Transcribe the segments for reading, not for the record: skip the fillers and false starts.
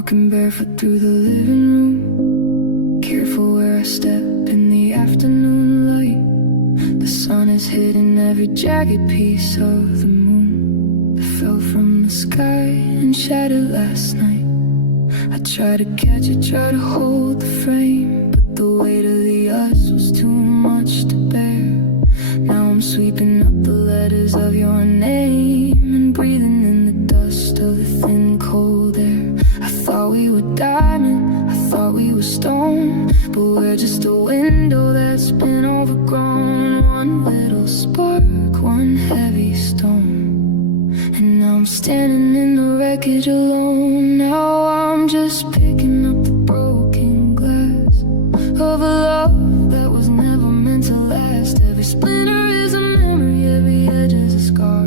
walking barefoot through the living room, careful where I step in the afternoon light. The sun is hitting every jagged piece of the moon that fell from the sky and shattered last night. I try to catch it, try to hold the frame, but the weight of the us was too much to bear. Now I'm sweeping up the letters of your name and breathing in the dust of the thin cold air. I thought we were diamond, I thought we were stone, but we're just a window that's been overgrown. One little spark, one heavy stone, and now I'm standing in the wreckage alone. Now I'm just picking up the broken glass of a love that was never meant to last. Every splinter is a memory, every edge is a scar,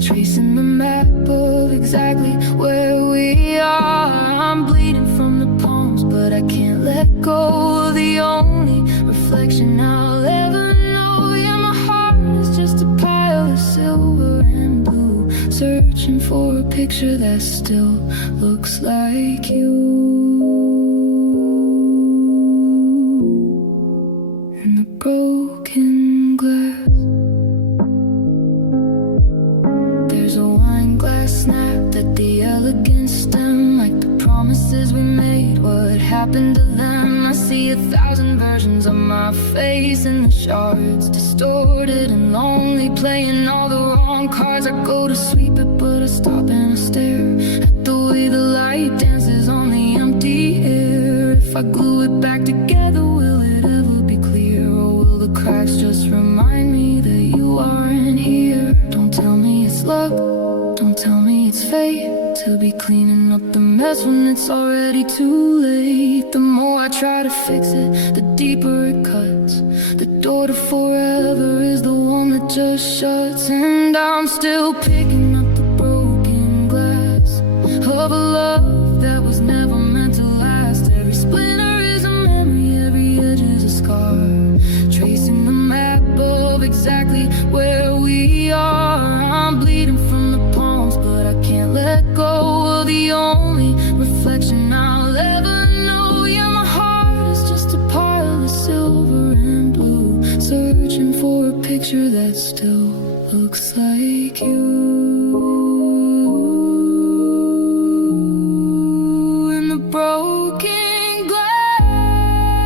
tracing the map of exactly where we are. I'm bleeding from the palms, but I can't let go. The only reflection I'll ever know, yeah, my heart is just a pile of silver and blue, searching for a picture that still looks like you. In the broken glass, there's a wine glass snapped at the elegant stem, like the promises we made, what happened to them? I see 1,000 versions of my face in the shards, distorted and lonely, playing all the wrong cards. I go to sweep it, but I stop and I stare at the way the light dances on the empty air. If I glue it back together, will it ever be clear, or will the cracks just remind me that you aren't here? Don't tell me it's luck, don't tell me it's fate to be cleaning up the mess when it's already too late. The more I try to fix it, the deeper it cuts. The door to forever is the one that just shuts, and I'm still picking up the broken glass of a love that was never meant to last. Every splinter is a memory, every edge is a scar, tracing the map of exactly where we are. I'm bleeding from the palms, but I can't let go. The only reflection I'll ever know, yeah, my heart is just a pile of silver and blue, searching for a picture that still looks like you. In the broken glass,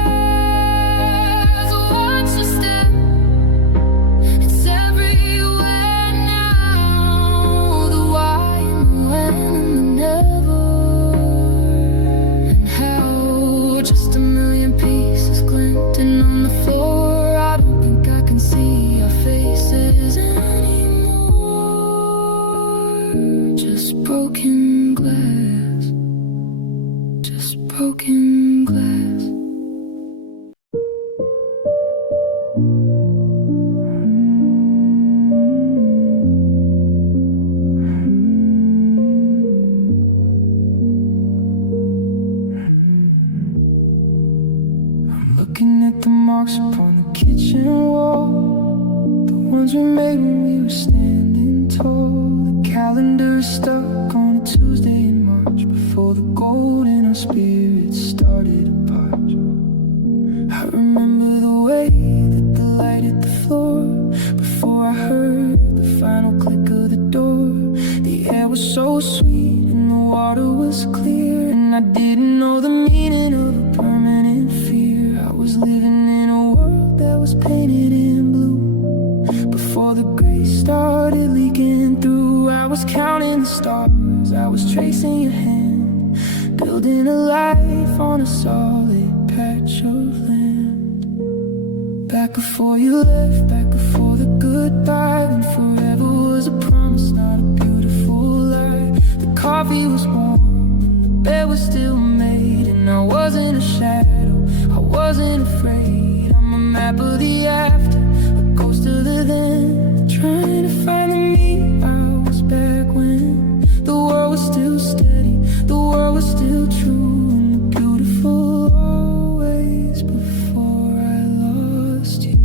watch your step, it's everywhere now. The why and the when and the never, and how just a million pieces glinting on the floor. I don't think I can see our faces anymore. Just broken glass, just broken glass. I'm looking at the marks upon the kitchen wall, the ones we made when we were standing tall. The calendar is stuck on a Tuesday in March, before the gold in our spirits started to parch. I remember the way that the light hit the floor, before I heard the final click of the door. The air was so sweet and the water was clear, and I didn't know the meaning of a permanent fear. I was living in a world that was painted in blue, before the gray started leaking through. I was counting the stars, I was tracing your hand, building a life on a solid patch of land. Back before you left, back before the goodbye, when forever was a promise, not a beautiful lie. The coffee was warm and the bed was still made, and I wasn't a shadow, I wasn't afraid. I'm a map of the after, a ghost of the then, trying to find the me I was back when the world was still steady, the world was still true, and the beautiful always before I lost you.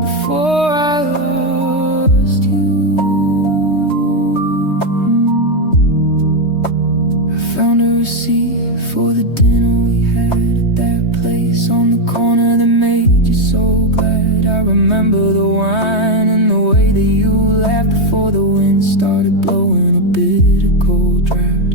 Before I lost you. that you laughed before the wind started blowing a bitter cold draft.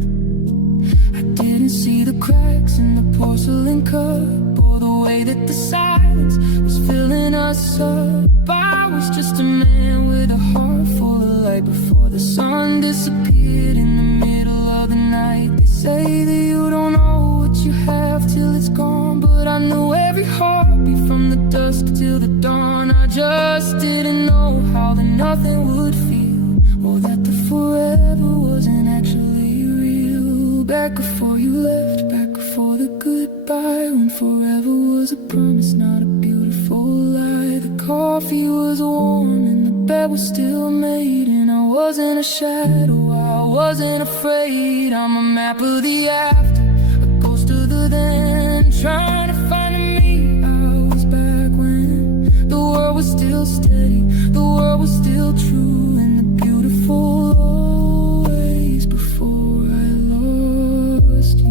I didn't see the cracks in the porcelain cup, or the way that the silence was filling us up. I was just a man with a heart full of light before the sun disappeared in the middle of the night. They say that you don't know what you have till it's gone, but I knew every heartbeat from the dusk till the dawn. I just didn't know how the nothing would feel, or that the forever wasn't actually real. Back before you left, back before the goodbye, when forever was a promise, not a beautiful lie. The coffee was warm and the bed was still made, and I wasn't a shadow, I wasn't afraid. I'm a map of the after, a ghost of the then, trying to find a me. I was back when the world was still steady, the world was still true, and the beautiful always before I lost you.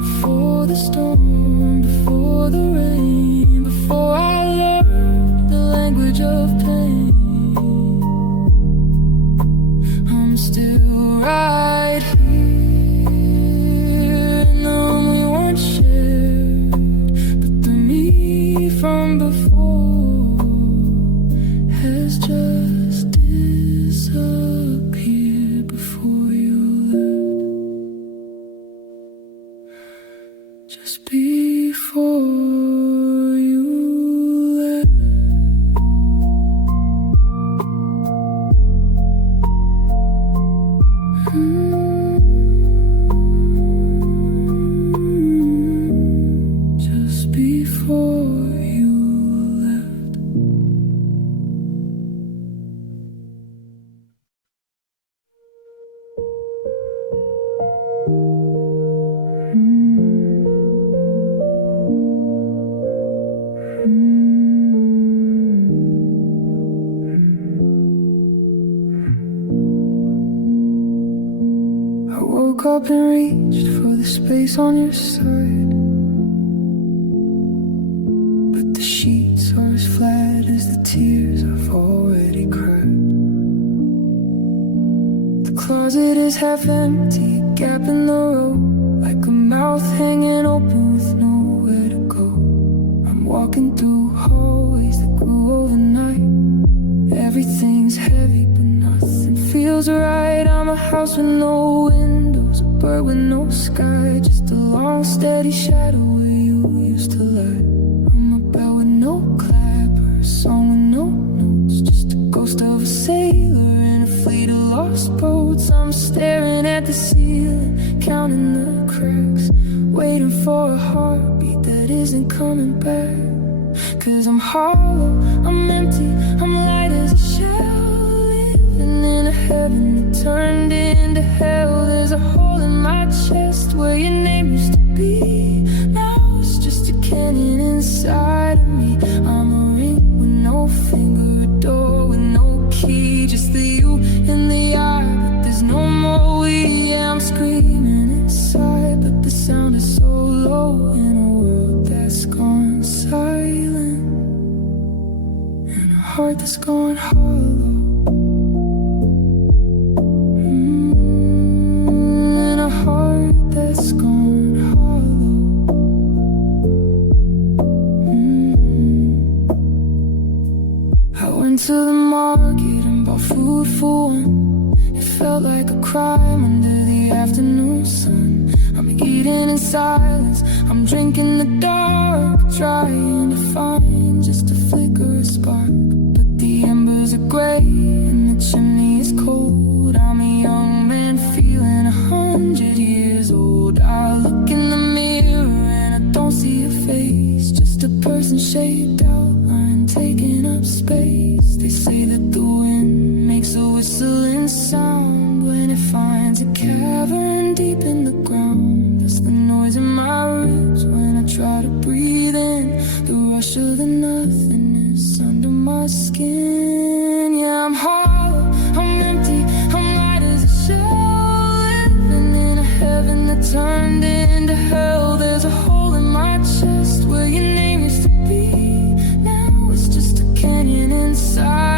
Before the storm, before the rain, before I learned the language of pain, I'm still right here in the room we once shared. But the me from before has just disappeared before you left. Just before you left. Just before you left. I woke up and reached for the space on your side, but the sheets are as flat as the tears I've already cried. The closet is half empty, a gap in the road, like a mouth hanging open with nowhere to go. I'm walking through hallways that grew overnight. Everything's heavy, but nothing feels right. I'm a house with no windows, a bird with no sky, just a long steady shadow where you used to lie. I'm a bell with no clapper, a song with no notes, just a ghost of a sailor in a fleet of lost boats. I'm staring at the ceiling, counting the cracks, waiting for a heartbeat that isn't coming back. 'Cause I'm hollow, I'm empty, I'm light as a shell, living in a heaven that turned into hell. There's a hole in my chest where your name used to be. Now it's just a canyon inside of me. I'm a ring with no finger, a door with no key, just the you in the eye, but there's no more we. Yeah, I'm screaming inside, but the sound is so low in a world that's gone silent, and a heart that's gone hollow. And a heart that's gone hollow. I went to the market and bought food for one. It felt like a crime under the afternoon sun. I'm eating in silence, I'm drinking the dark, trying to find just a flicker of spark. But the embers are gray and the chimney is cold. I'm a young man feeling 100 years old. I look in the mirror and I don't see a face, just a person-shaped outline taking up space. They say that the wind makes a whistling sound when it finds a cavern deep in the ground. That's the noise in my ribs when I try to breathe in the rush of the nothingness under my skin. Yeah, I'm hollow, I'm empty, I'm light as a shell, living in a heaven that turned into hell. There's a hole in my chest where your name used to be. Now it's just a canyon inside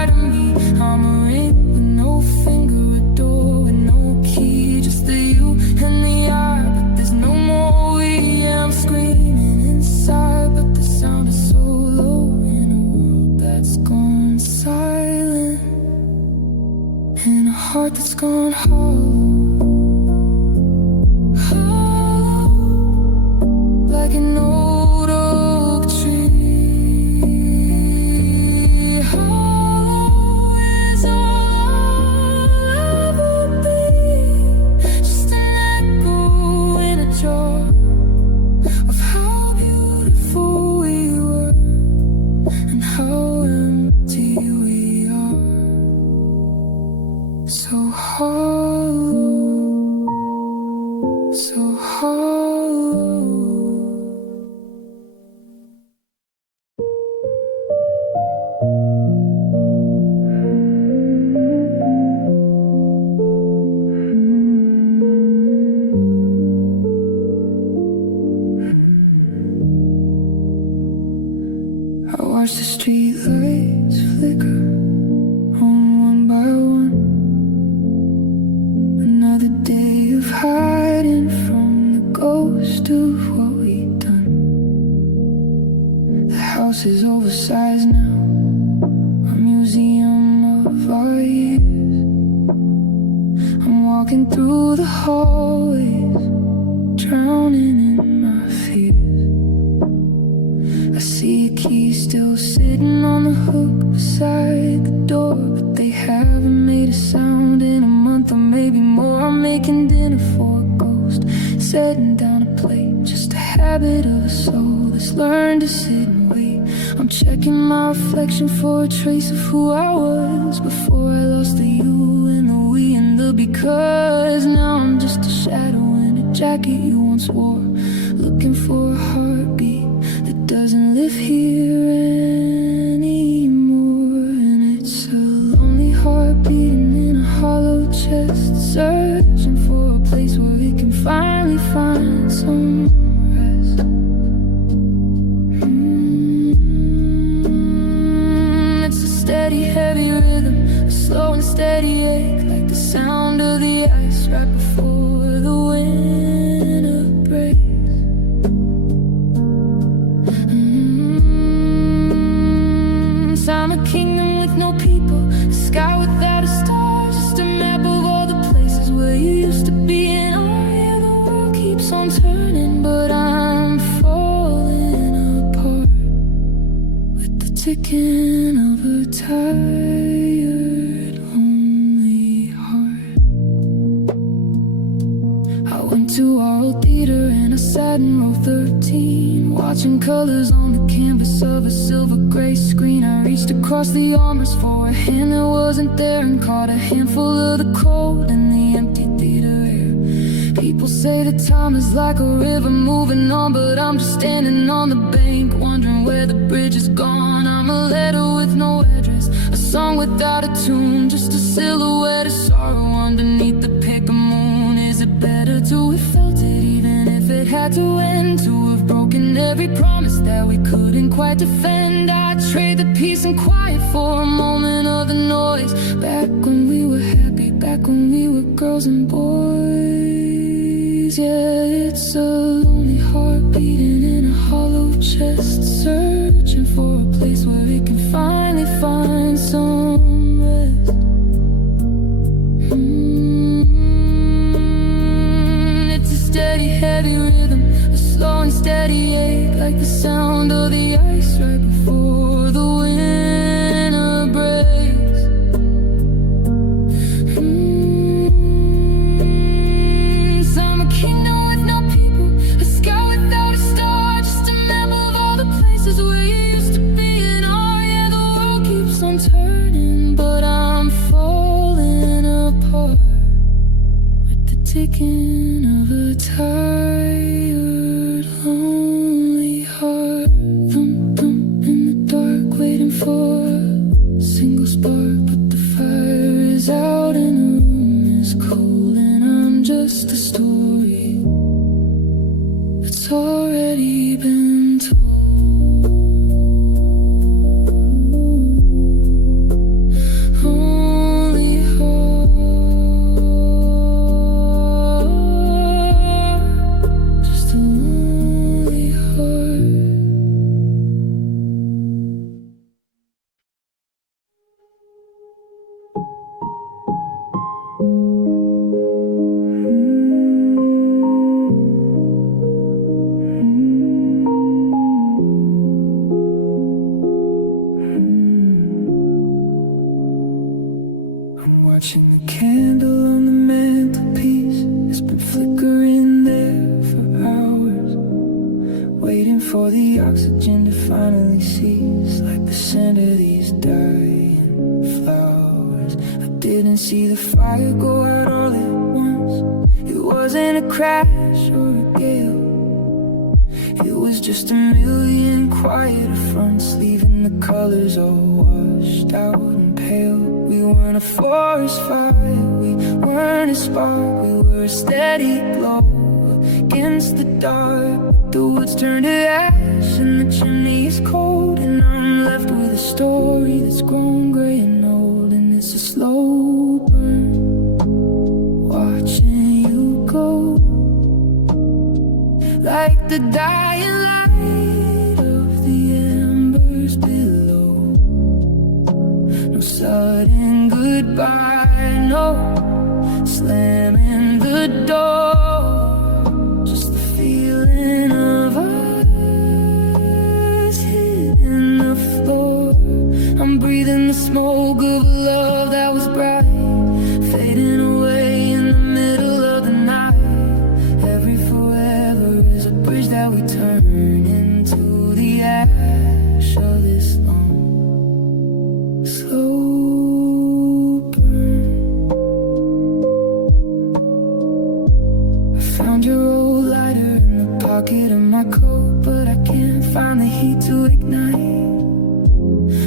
and silent, and a heart that's gone hollow, like an old oak tree. Hollow is all I'll ever be, just an echo in a jar of how beautiful we were and how empty we are. So hollow, so hollow. I watch the street lights flicker on one by one. Another day of hiding from the ghost of what we've done. The house is oversized now, a museum of our years. I'm walking through the hallways, drowning in my fears. I see a key still sitting on the hook beside the door, but they haven't made a sound in a month or maybe more. I'm making dinner for a ghost, setting down a plate, just a habit of a soul that's learned to sit and wait. I'm checking my reflection for a trace of who I was before I lost the you and the we and the because. Now I'm just a shadow in a jacket you once wore, looking for a heartbeat that doesn't live here anymore. And it's a lonely heart beating in a hollow chest, searching for a place where it can finally find some rest. It's a steady, heavy rhythm, a slow and steady ache, like the sound of the ice right before the winter breaks. I'm a kingdom with no people, a sky without a star, just a map of all the places where you used to be. And oh yeah, the world keeps on turning, but I'm falling apart with the ticking of a tired, lonely heart. I went to our old theater and I sat in row 13, watching colors on the canvas of a silver gray screen. I reached across the armrest for a hand that wasn't there and caught a handful of the cold in the empty theater air. People say that time is like a river moving on, but I'm just standing on the bank wondering where the bridge is gone. I'm a letter with no address, a song without a tune, just a silhouette of sorrow underneath the paper moon. Is it better to have felt it even if it had to end, to have broken every promise that we couldn't quite defend? I'd trade the peace and quiet for a moment of the noise, back when we were happy, back when we were girls and boys. Yeah, it's a lonely heart beating in a hollow chest, searching for a place where it can finally find some rest. It's a steady, heavy rhythm, a slow and steady ache, like the sound of the ice right before the winter breaks. So I'm a kingdom with no people, a sky without a star, just a map of all the places where you used to be. And oh yeah, the world keeps on turning, but I'm falling apart with the ticking of a tired, lonely heart. Thump, thump in the dark, waiting for a single spark, but the fire is out and the room is cold. And I'm just a story that's already been told. Only heart Watching the candle on the mantelpiece, it's been flickering there for hours, waiting for the oxygen to finally cease, like the scent of these dying flowers. I didn't see the fire go out all at once. It wasn't a crash or a gale, it was just a million quiet fronts, leaving the colors all washed out and pale. We weren't a forest fire, we weren't a spark, we were a steady glow against the dark. The woods turned to ash and the chimney is cold, and I'm left with a story that's grown gray and old. And it's a slow burn, watching you go, like the dying light of the embers below. No sudden goodbye, no slamming the door, just the feeling of us hitting the floor. I'm breathing the smoke of love that was bright, fading away in the middle of the night. Every forever is a bridge that we turn into the ash of this long, slow burn. I found your old lighter in the pocket of my coat, but I can't find the heat to ignite.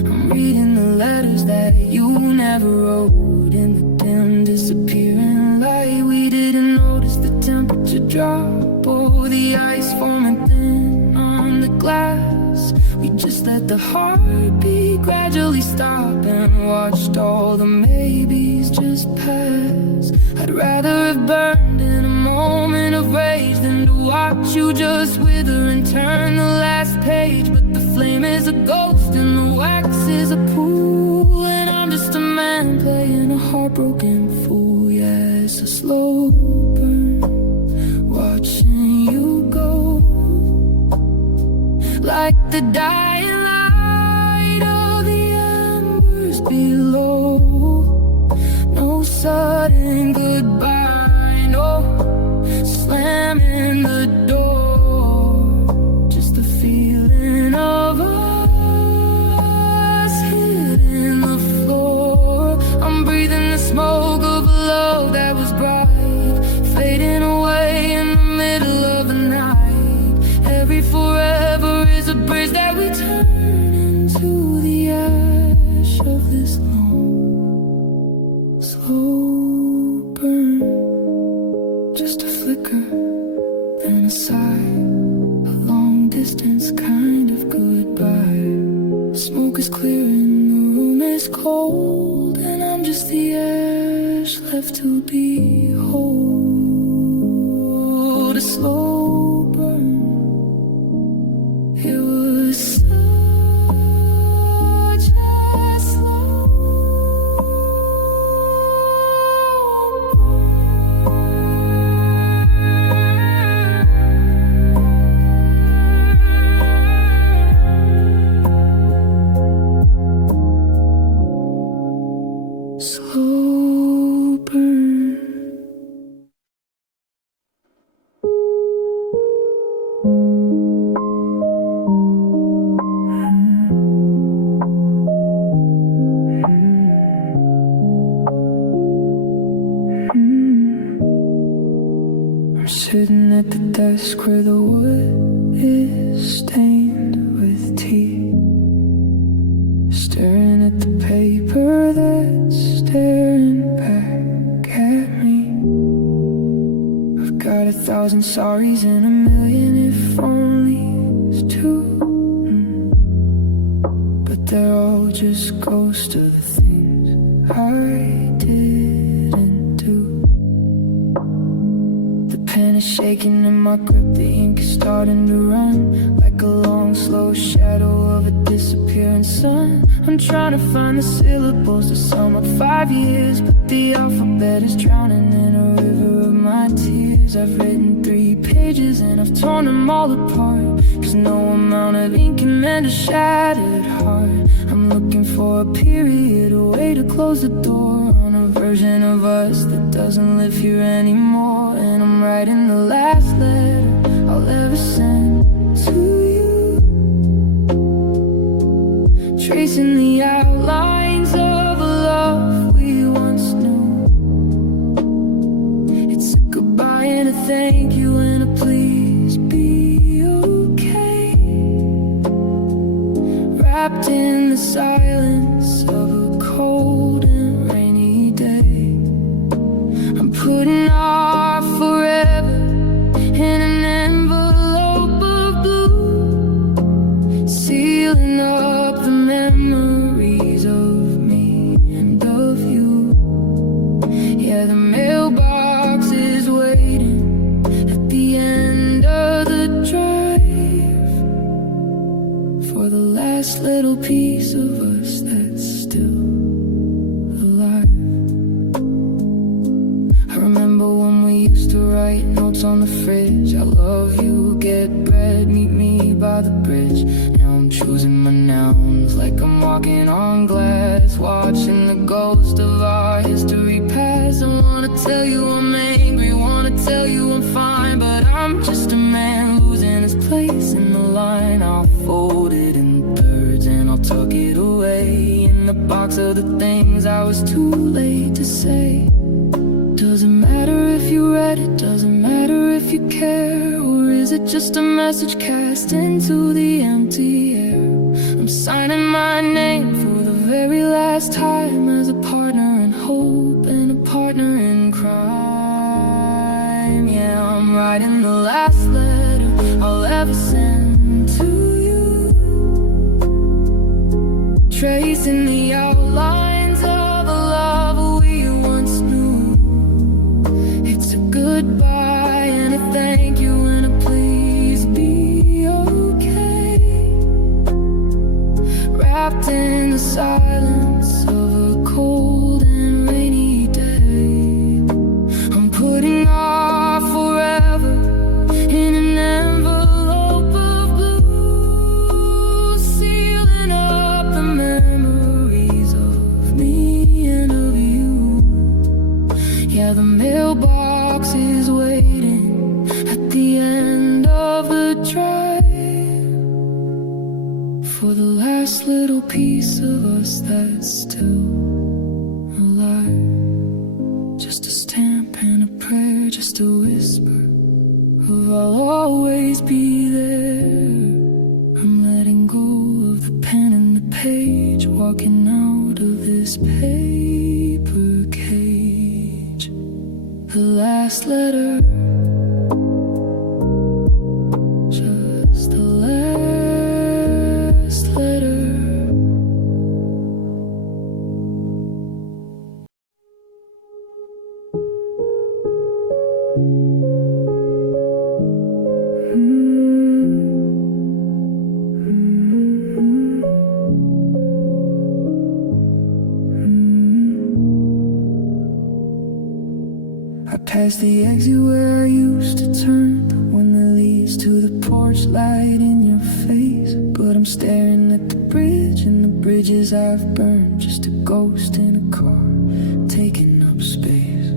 I'm reading the letters that you never wrote in the dim, disappearing light. We didn't notice the temperature drop or the ice forming thin on the glass. We just let the heartbeat gradually stop and watched all the maybes just pass. I'd rather have burned in a moment of rage than to watch you just wither and turn the last page. But the flame is a ghost and the wax is a pool, and I'm just a man playing a heartbroken fool. Yeah, it's a slow burn, watching you go, like the dying light of the embers below. No sudden goodbye, no slamming the door, just the feeling of us hitting the floor. I'm breathing the smoke of love that was bright, fading away in the middle of the night. Every forever is a bridge that we turn into the ash of this long, slow burn. Just a flicker, then a sigh, a long distance kind of goodbye. The smoke is clearing, the room is cold, and I'm just the ash left to be whole. A slow burn, it was such a slow burn, slow burn. I'm sitting at the desk where the wood is stained with tea, staring at the paper that's staring back at me. I've got 1,000 sorries and 1,000,000 if only it's two, but they're all just ghosts of the things I didn't do. The pen is shaking in my grip, the ink is starting to run like a long slow shadow of a disappearing sun. I'm trying to find the syllables to sum up 5 years, but the alphabet is drowning in a river of my tears. I've written 3 pages and I've torn them all apart, 'cause no amount of ink can mend a shattered heart. I'm looking for a period, a way to close the door on a verse version of us that doesn't live here anymore. And I'm writing the last letter I'll ever send to you, tracing the outlines of a love we once knew. It's a goodbye and a thank you and a please be okay, wrapped in the silence of a cold and rainy day. I'm putting our forever in an envelope of blue, sealing up the memories of me and of you. Yeah, the mailbox is waiting at the end of the drive for the last little piece of us that's still alive. I remember when we used to write notes on the fridge. I love you, get bread, meet me by the bridge. Now I'm choosing my nouns like I'm walking on glass, watching the ghost of our history pass. I wanna tell you I'm angry, wanna tell you I'm fine, but I'm just a man losing his place in the line. I'll fold it in birds and I'll tuck it away in the box of the things I was too late to say. Doesn't matter if you read it, doesn't matter if you care, or is it just a message cast into the empty air? I'm signing my name for the very last time as a partner in hope and a partner in crime. Yeah, I'm writing the last letter I'll ever send to you, tracing the outlines of a love we once knew. It's a goodbye and a thank you and a please be okay, wrapped in the silence of a cold and rainy day. I'm putting our forever in an envelope of blue, sealing up the memories of me and of you. Yeah, the mailbox is waiting at the end of the drive for the last little piece of us that's still alive. Just a stamp and a prayer, just a whisper of I'll always be there. I'm letting go of the pen and the page, walking out of this paper cage. The last letter, just the last letter. I passed the exit where I used to turn, the one that leads to the porch light in your face. But I'm staring at the bridge and the bridges I've burned, just a ghost in a car taking up space.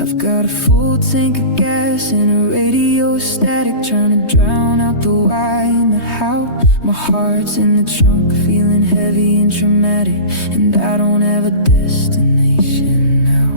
I've got a full tank of gas and a radio static, trying to drown out the why and the how. My heart's in the trunk, feeling heavy and traumatic, and I don't have a destination now.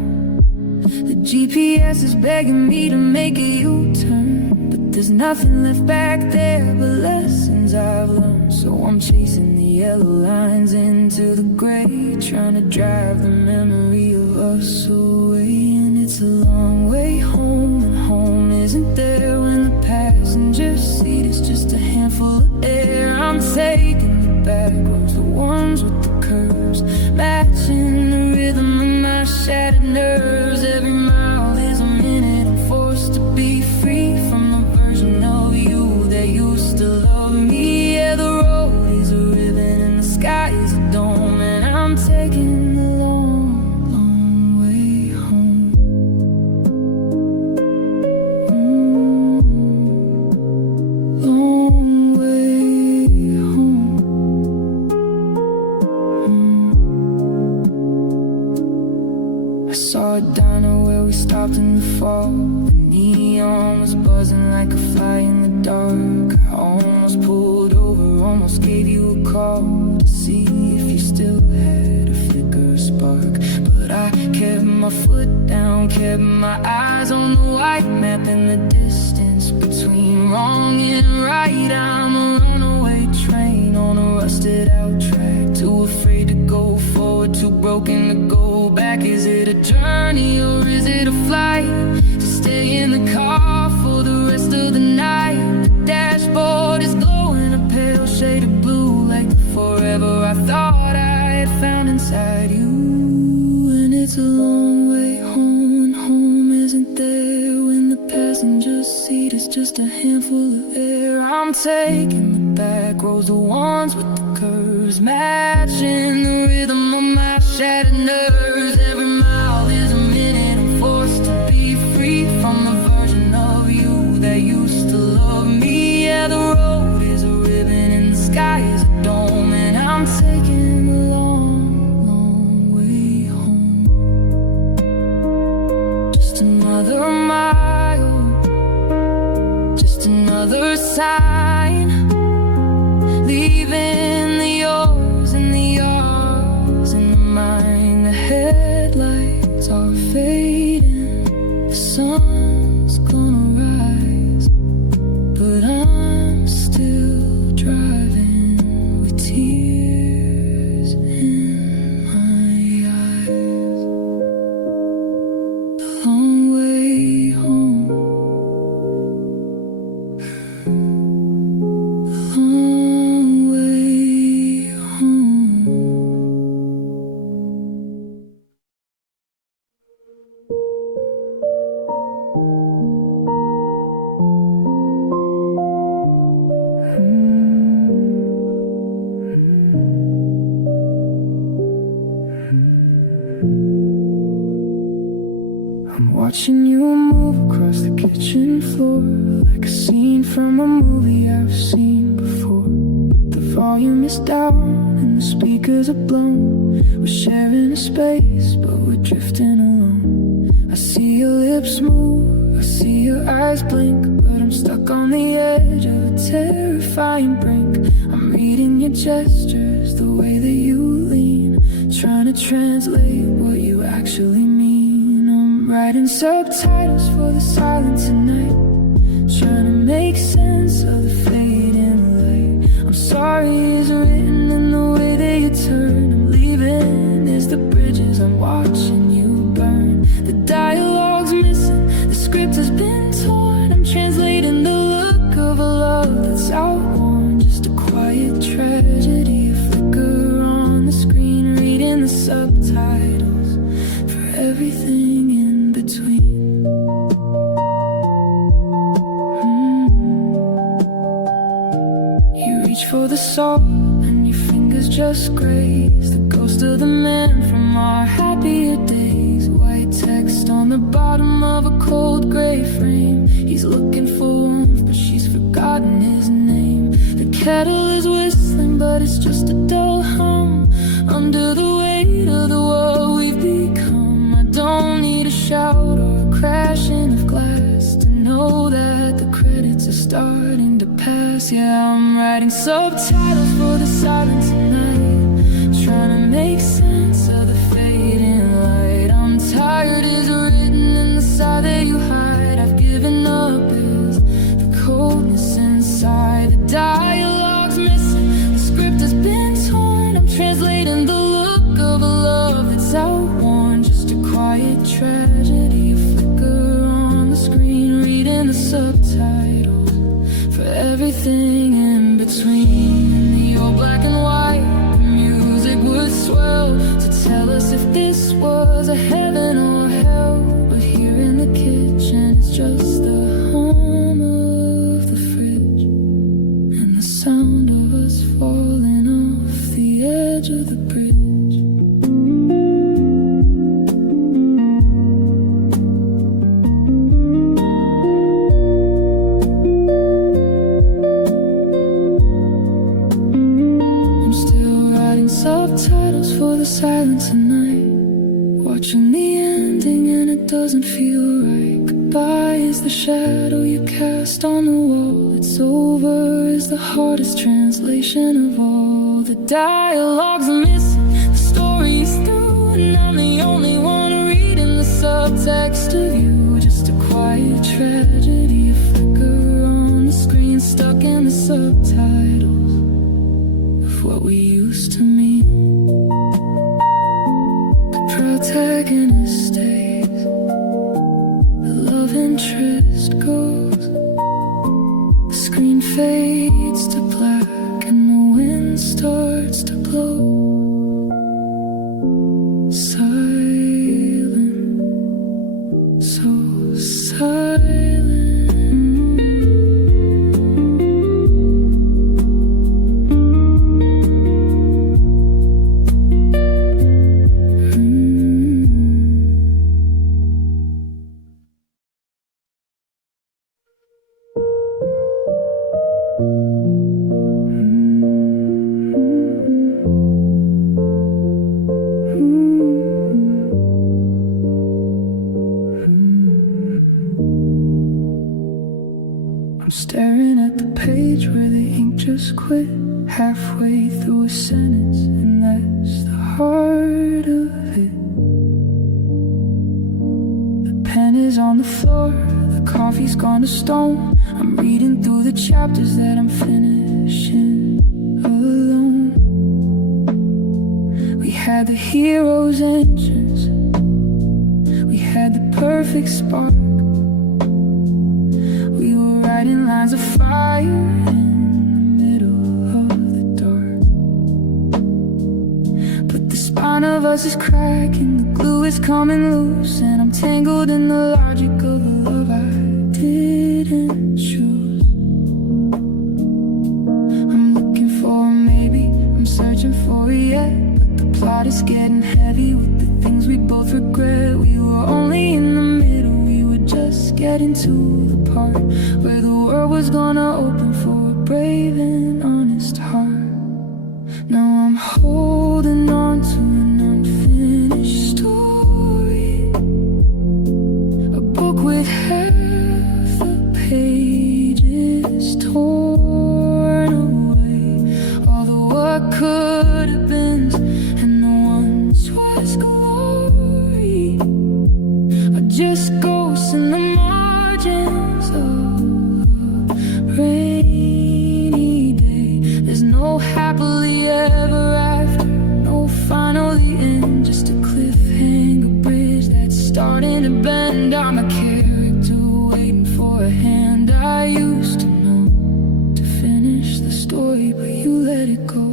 The GPS is begging me to make a U-turn, but there's nothing left back there but lessons I've learned. So I'm chasing the yellow lines into the gray, trying to drive the memory of us away. And it's a long way home, and home isn't there when the passenger seat is just a handful of air. I'm taking the back roads, the ones with the curves, matching the rhythm of my shattered nerves. Every mile is a minute, I'm forced to be free from the version of you that used to love me. Yeah, the road is a ribbon and the sky is a dome, and I'm taking the long, long way home. Long way home. I saw a diner where we stopped in the fall. The neon was buzzing like a fly in the dark. I almost pulled over, almost gave you a call to see if you still had a flicker of spark. But I kept my foot down, kept my eyes on the white map and the distance between wrong and right. I'm a runaway train on a rusted out track, too afraid to go forward, too broken to go back. Is it a journey or is it a flight? To stay in the car for the rest of the night. The dashboard is glowing a pale shade of blue, like the forever I thought I had found inside you. And it's a long way home, and home isn't there when the passenger seat is just a handful of air. I'm taking the back roads, the ones with the curves, matching the rhythm of my shattered nerves. Every mile is a minute, I'm forced to be free from the version of you that used to love me. Yeah, the road is a ribbon and the sky is a dome, and I'm taking the long, long way home. Just another mile, just another sign, leaving the yours and the yours and the mine. The headlights are fading, the sun's gonna rise, but I'm still driving with tears in my eyes. The long way home, the long way home. I'm watching you move across the kitchen floor like a scene from a movie I've seen before. But the volume is down and the speakers are blown. We're sharing a space, but we're drifting alone. I see your lips move, I see your eyes blink, but I'm stuck on the edge of a terrifying brink. I'm reading your gestures, the way that you lean, trying to translate what you actually mean. Writing subtitles for the silence at night, trying to make sense of the fading light. I'm sorry is written in the way that you turn. I'm leaving is the bridges I'm watching you burn. The dialogue's missing, the script has been torn. I'm translating the look of a love that's outworn. Just a quiet tragedy, a flicker on the screen, reading the subtitles for everything in between. You reach for the salt and your fingers just graze the ghost of the man from our happier days. White text on the bottom of a cold gray frame. He's looking for warmth, but she's forgotten his name. The kettle is whistling, but it's just a dull hum under the weight of the world we've become. I don't need a shout or a crashing of glass to know that the credits are starting to pass. Yeah, I'm writing subtitles for the silence at night, trying to make sense of the fading light. I'm tired is written in the side that you hide. I've given up is the coldness inside. The dialogue's missing, the script has been torn. I'm translating the look of a love that's outworn. Just a quiet tragedy, a flicker on the screen, reading the subtitles for everything in between. In the old black and white, the music would swell to tell us if this was a heaven or hell. But here in the kitchen, it's just the hum of the fridge and the sound of us falling off the edge of the bridge. Subtitles for the silence at night, watching the end doesn't feel right. Goodbye is the shadow you cast on the wall. It's over is the hardest translation of all. The dialogue's missing, the story's through, and I'm the only one reading the subtext of you. Just a quiet tragedy, a flicker on the screen, stuck in the subtitles of what we used to mean. The protagonist stays, the love interest goes, the screen fades to black and the wind starts to blow. Silent, so silent. I'm staring at the page where the ink just quit halfway through a sentence, and that's the heart of it. The pen is on the floor, the coffee's gone to stone. I'm reading through the chapters that I'm finishing alone. We had the hero's entrance, we had the perfect spark. We were writing lines of fire in the middle of the dark. But the spine of us is cracking, the glue is coming loose, and I'm tangled in the logic of a love I didn't choose. I'm looking for a maybe, I'm searching for a yet, but the plot is getting heavy with the things we both regret. We were only in the middle, we were just getting to the part where the world was gonna open for a brave and honest heart. Now I'm holding on to an unfinished story, a book with half the pages torn away. All the what could have been and the once was glory are just ghosts in the margins of rainy day. There's no happily ever after, no final the end, just a cliffhanger bridge that's starting to bend. I'm a character waiting for a hand I used to know to finish the story, but you let it go.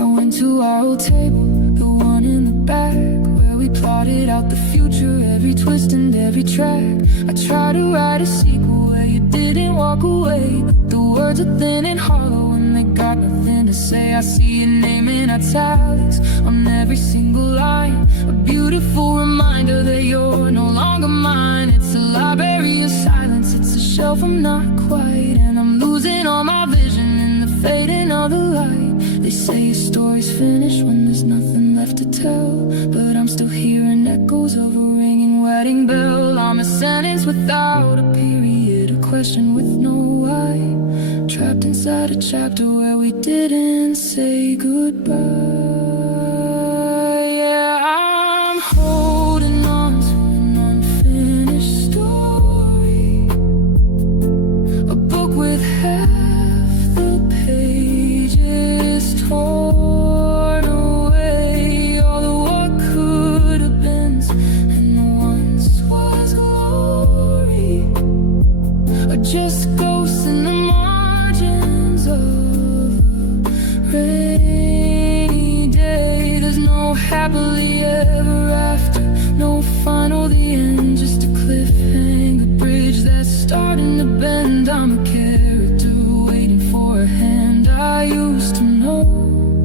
I went to our old table, the one in the back, where we plotted out the future, every twist and every track. I tried to write a sequel where you didn't walk away, but the words are thin and hollow and they got nothing to say. I see your name in italics on every single line, a beautiful reminder that you're no longer mine. It's a library of silence, it's a shelf I'm not quite, and I'm losing all my vision in the fading of the light. They say your story's finished when there's nothing left to tell, but I'm still hearing echoes of a ringing wedding bell. I'm a sentence without a period, a question with no why, trapped inside a chapter where we didn't say goodbye. Yeah, I'm holding on to an unfinished story, a book with half the pages torn away. All the what could have been and the once was glory are just ghosts in the margins of a rainy day. There's no happily ever after, no final the end, just a cliffhanger bridge that's starting to bend. I'm a character waiting for a hand I used to know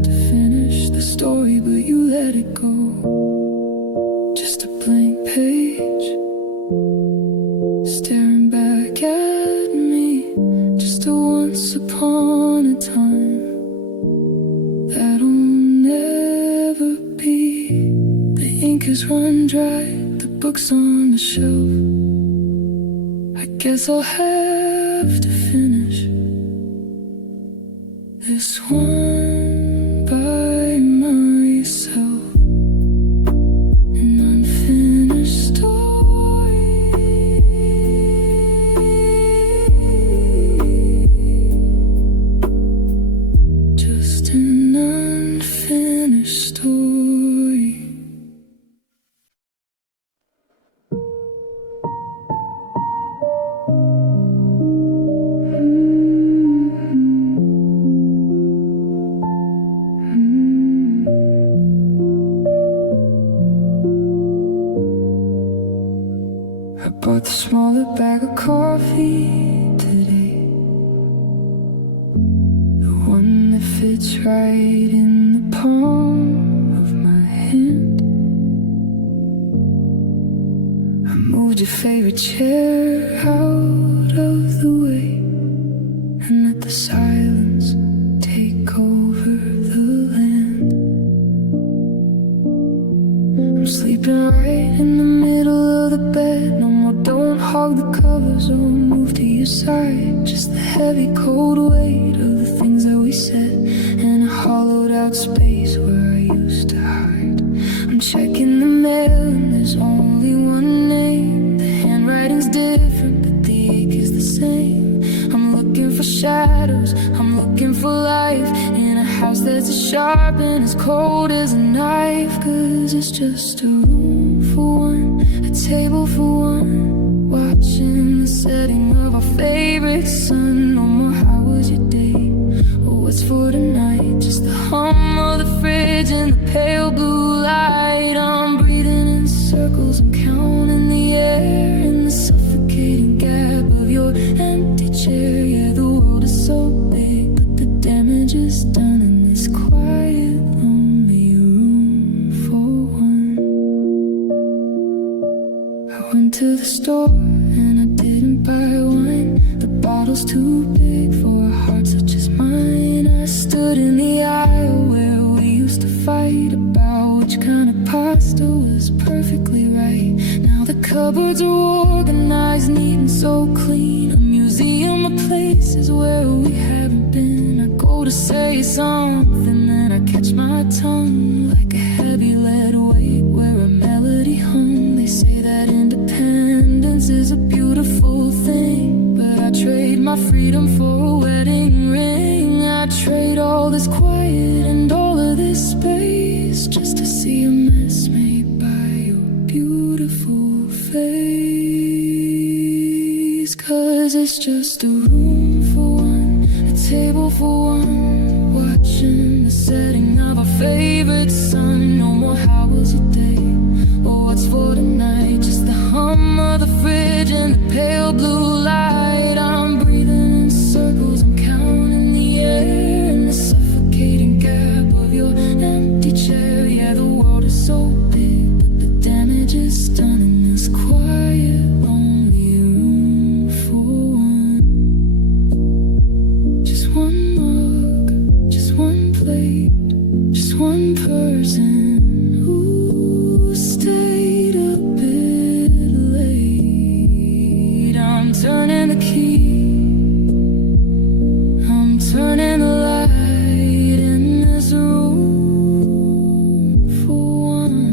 to finish the story, but you let it go. Just a blank page staring back at me, just a once upon a time that'll never be. The ink is pages run dry, the book's on the shelf. I guess I'll have to finish this one by myself. An unfinished story, just an unfinished story. I bought the smaller bag of coffee today, the one that fits right in the palm of my hand. I moved your favorite chair out of the way and let the silence take over the land. I'm sleeping right in the middle of the bed. No more, don't hog the covers or move to your side. Just the heavy cold weight of the things that we said in a hollowed out space where I used to hide. I'm checking the mail and there's only one name. The handwriting's different but the ache is the same. I'm looking for shadows, I'm looking for life in a house that's as sharp and as cold as a knife. Cause it's just a room for one, a table for one, watching the setting of our favorite sun. No more how was your day, or what's for tonight. Just the hum of the fridge and the pale blue light. I'm breathing in circles, I'm counting the air in the suffocating gap of your empty chair. Yeah, the world is so big, but the damage is done in this quiet, lonely room for one. I went to the store and I didn't buy wine. The bottle's too big for a heart such as mine. I stood in the aisle where we used to fight about which kind of pasta was perfectly right. Now the cupboards are organized, neat and so clean. A museum of places where we haven't been. I go to say something, then I catch my tongue like a heavy lead weight where a melody hung. They say that independence is a beautiful thing, but I trade my freedom for a wedding ring. I trade all this quiet and all of this space just to see a mess made by your beautiful face. Cause it's just a room for one, a table for one, watching the setting of our favorite sun. No more how was your day, or what's for tonight. Just the hum of the fridge and the pale blue light. I'm breathing in circles, I'm counting the air in the suffocating gap of your empty chair. Yeah, the world is so big, but the damage is done in this quiet, lonely room for one. Just one mug, just one plate, just one person who stayed a bit late. I'm turning the key, I'm turning the light in this room for one.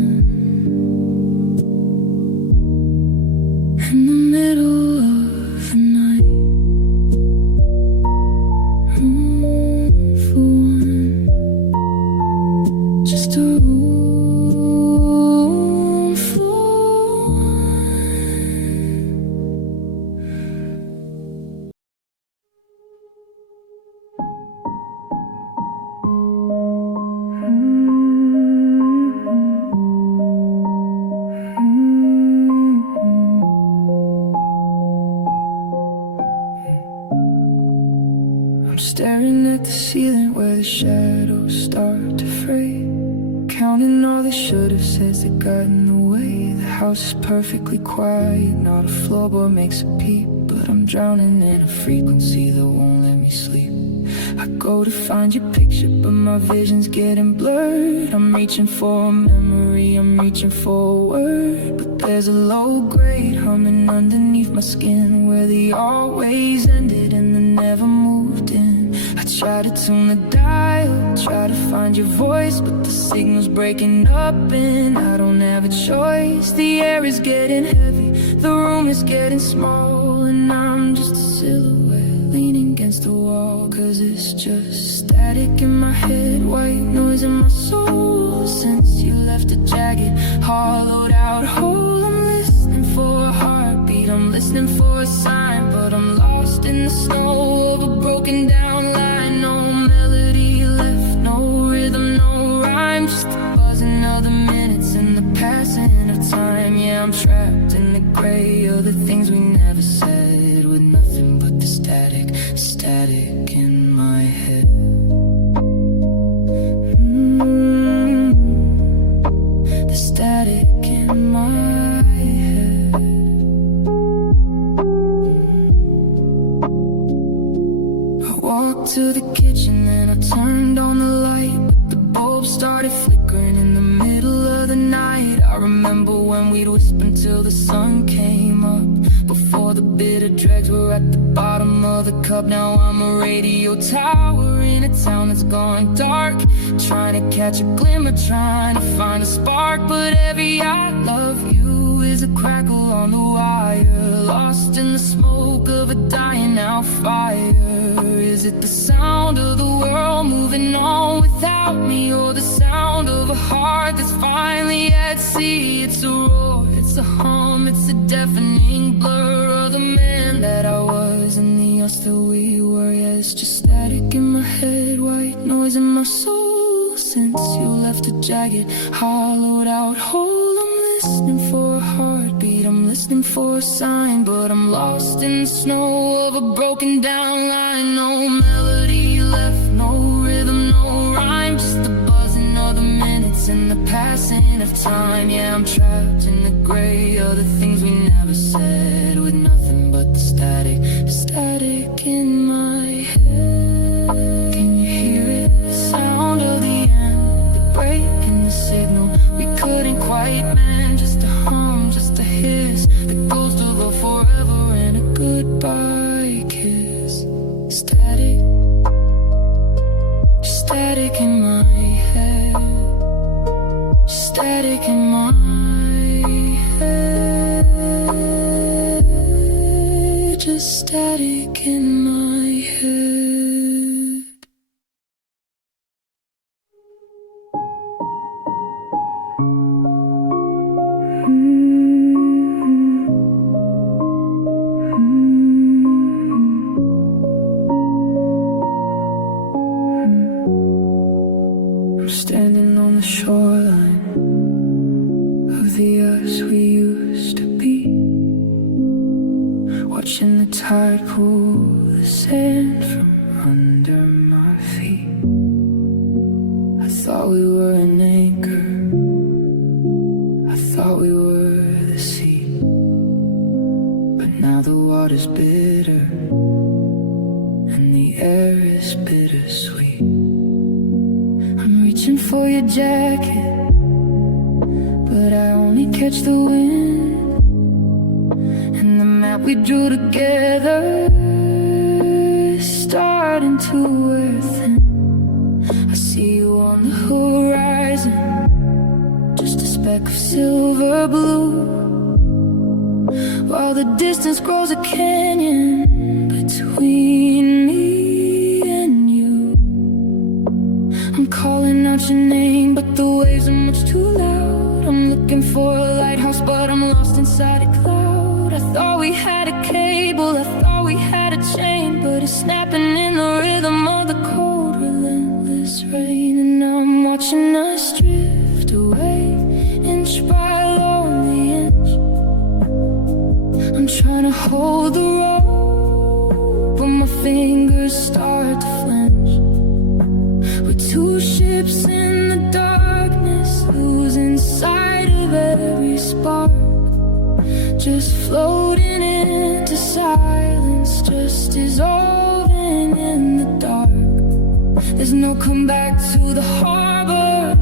In the middle of the night, room for one. Just a room for one. I'm staring at the ceiling where the shadows start to fray, counting all the should've says that got in the way. The house is perfectly quiet, not a floorboard makes a peep, but I'm drowning in a frequency that won't let me sleep. I go to find your picture, but my vision's getting blurred. I'm reaching for a memory, I'm reaching for a word, but there's a low grade humming underneath my skin, where the always ended and the never moved in. I try to tune the dial, try to find your voice, but the signal's breaking up and I don't have a choice. The air is getting heavy, the room is getting small, and I'm just a silhouette leaning against the wall. Cause it's just static in my head, white noise in my soul. Since you left a jagged, hollowed out hole, I'm listening for a heartbeat, I'm listening for a sign, but I'm lost in the snow of a broken down line. No melody left, no rhythm, no rhyme, just the buzzing of the minutes and the passing of time. Yeah, I'm trapped in the gray of the things we never said, with nothing but the static, static in my head. The static in my head. I walked to the kitchen and I turned on the light, but the bulb started flickering in the middle of the night. I remember when we'd whisper until the sun came up, before the bitter dregs were at the bottom of the cup. Now I'm a radio tower in a town that's gone dark, trying to catch a glimmer, trying to find a spark. But every I love you is a crackle on the wire, lost in the smoke of a dying out fire. Is it the sound of the world moving on without me, or the sound of a heart that's finally at sea? It's a roar, it's a hum, it's a deafening blur of the man that I was and the us that we were. Yeah, it's just static in my head, white noise in my soul. Since you left a jagged, hollowed out hole, I'm listening for a heartbeat, I'm listening for a sign, but I'm lost in the snow of a broken down line. No melody left, no rhythm, no rhyme, just the buzzing of the minutes and the passing of time. Yeah, I'm trapped in the gray of the things we never said, with nothing but the static, static in my head. Can you hear it? The sound of the end, the break in the signal we couldn't quite mend, just a hum, just a hiss, the ghost of a forever and a goodbye kiss. Static, static in my head, static in my head, just static in my head. I'm standing on the shoreline of the us we used to be, watching the tide pull the sand from under my feet. I thought we were an anchor, I thought we were the sea, but now the water's bitter and the air is bittersweet. I'm reaching for your jacket, but I only catch the wind, and the map we drew together is starting to wear thin. I see you on the horizon, just a speck of silver blue, while the distance grows a canyon between me and you. I'm calling out your name, but the waves are much too loud. I'm looking for a lighthouse, but I'm lost inside a cloud. I thought we had a cable, I thought we had a chain, but it's snapping in the rhythm of the cold, relentless rain. And I'm watching us drift away, inch by lonely inch. I'm trying to hold the rope, but my fingers start to flinch. We're two ships in the darkness, losing sight of every spark, just floating into silence, just dissolving in the dark. There's no comeback to the harbor,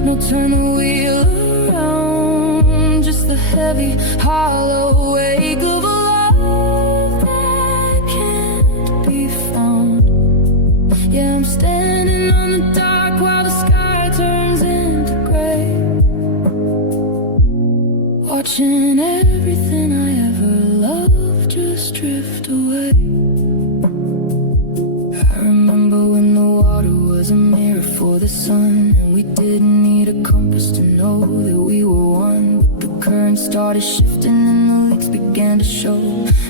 no turn the wheel around. Just the heavy, hollow wake of a love that can't be found. Yeah, I'm standing on the dock while the sky turns into gray, watching everything I ever loved just drift away. I remember when the water was a mirror for the sun, and we didn't need a compass to know that we were one. But the current started shifting and the leaks began to show,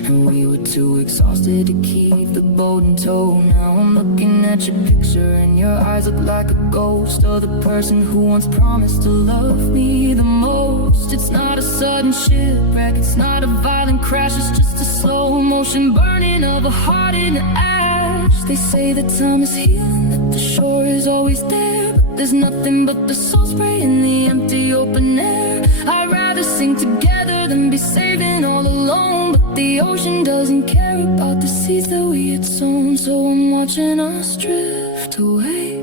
and we were too exhausted to keep the boat in tow. Now I'm looking at your picture and your eyes look like a ghost of the person who once promised to love me the most. It's not a sudden shipwreck, it's not a violent crash, it's just a slow motion burning of a heart in ash. They say that time is healing, that the shore is always there, but there's nothing but the soul spray in the empty open air. I'd rather sing together than be saving all alone, but the ocean doesn't care about the seeds that we had sown. So I'm watching us drift away,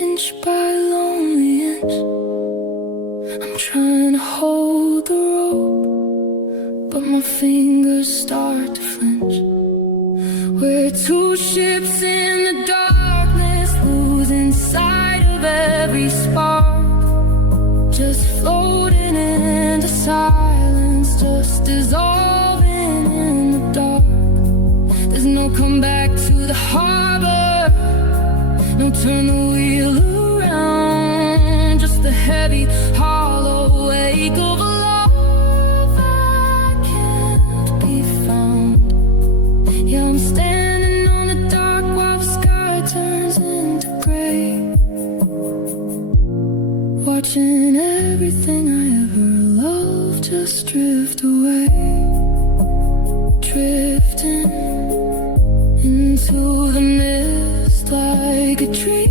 inch by lonely inch. I'm trying to hold the rope, but my fingers start to flinch. We're two ships in the darkness, losing sight of every spark, just floating into silence, just dissolving in the dark. There's no comeback to the harbor, no turn the wheel around. Just the heavy, hollow wake of a love that can't be found. Yeah, I'm standing on the dock while the sky turns into gray, watching everything I ever loved just drift away, drifting into the mist like a dream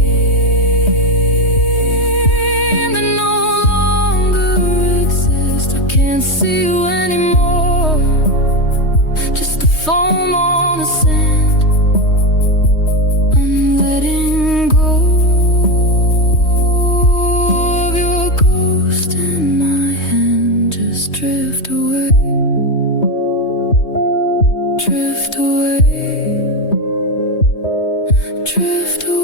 that no longer exists. I can't see you anymore, just the foam on the sand. I'm letting go of your ghost in my hand. Just drift away, drift away, drift away.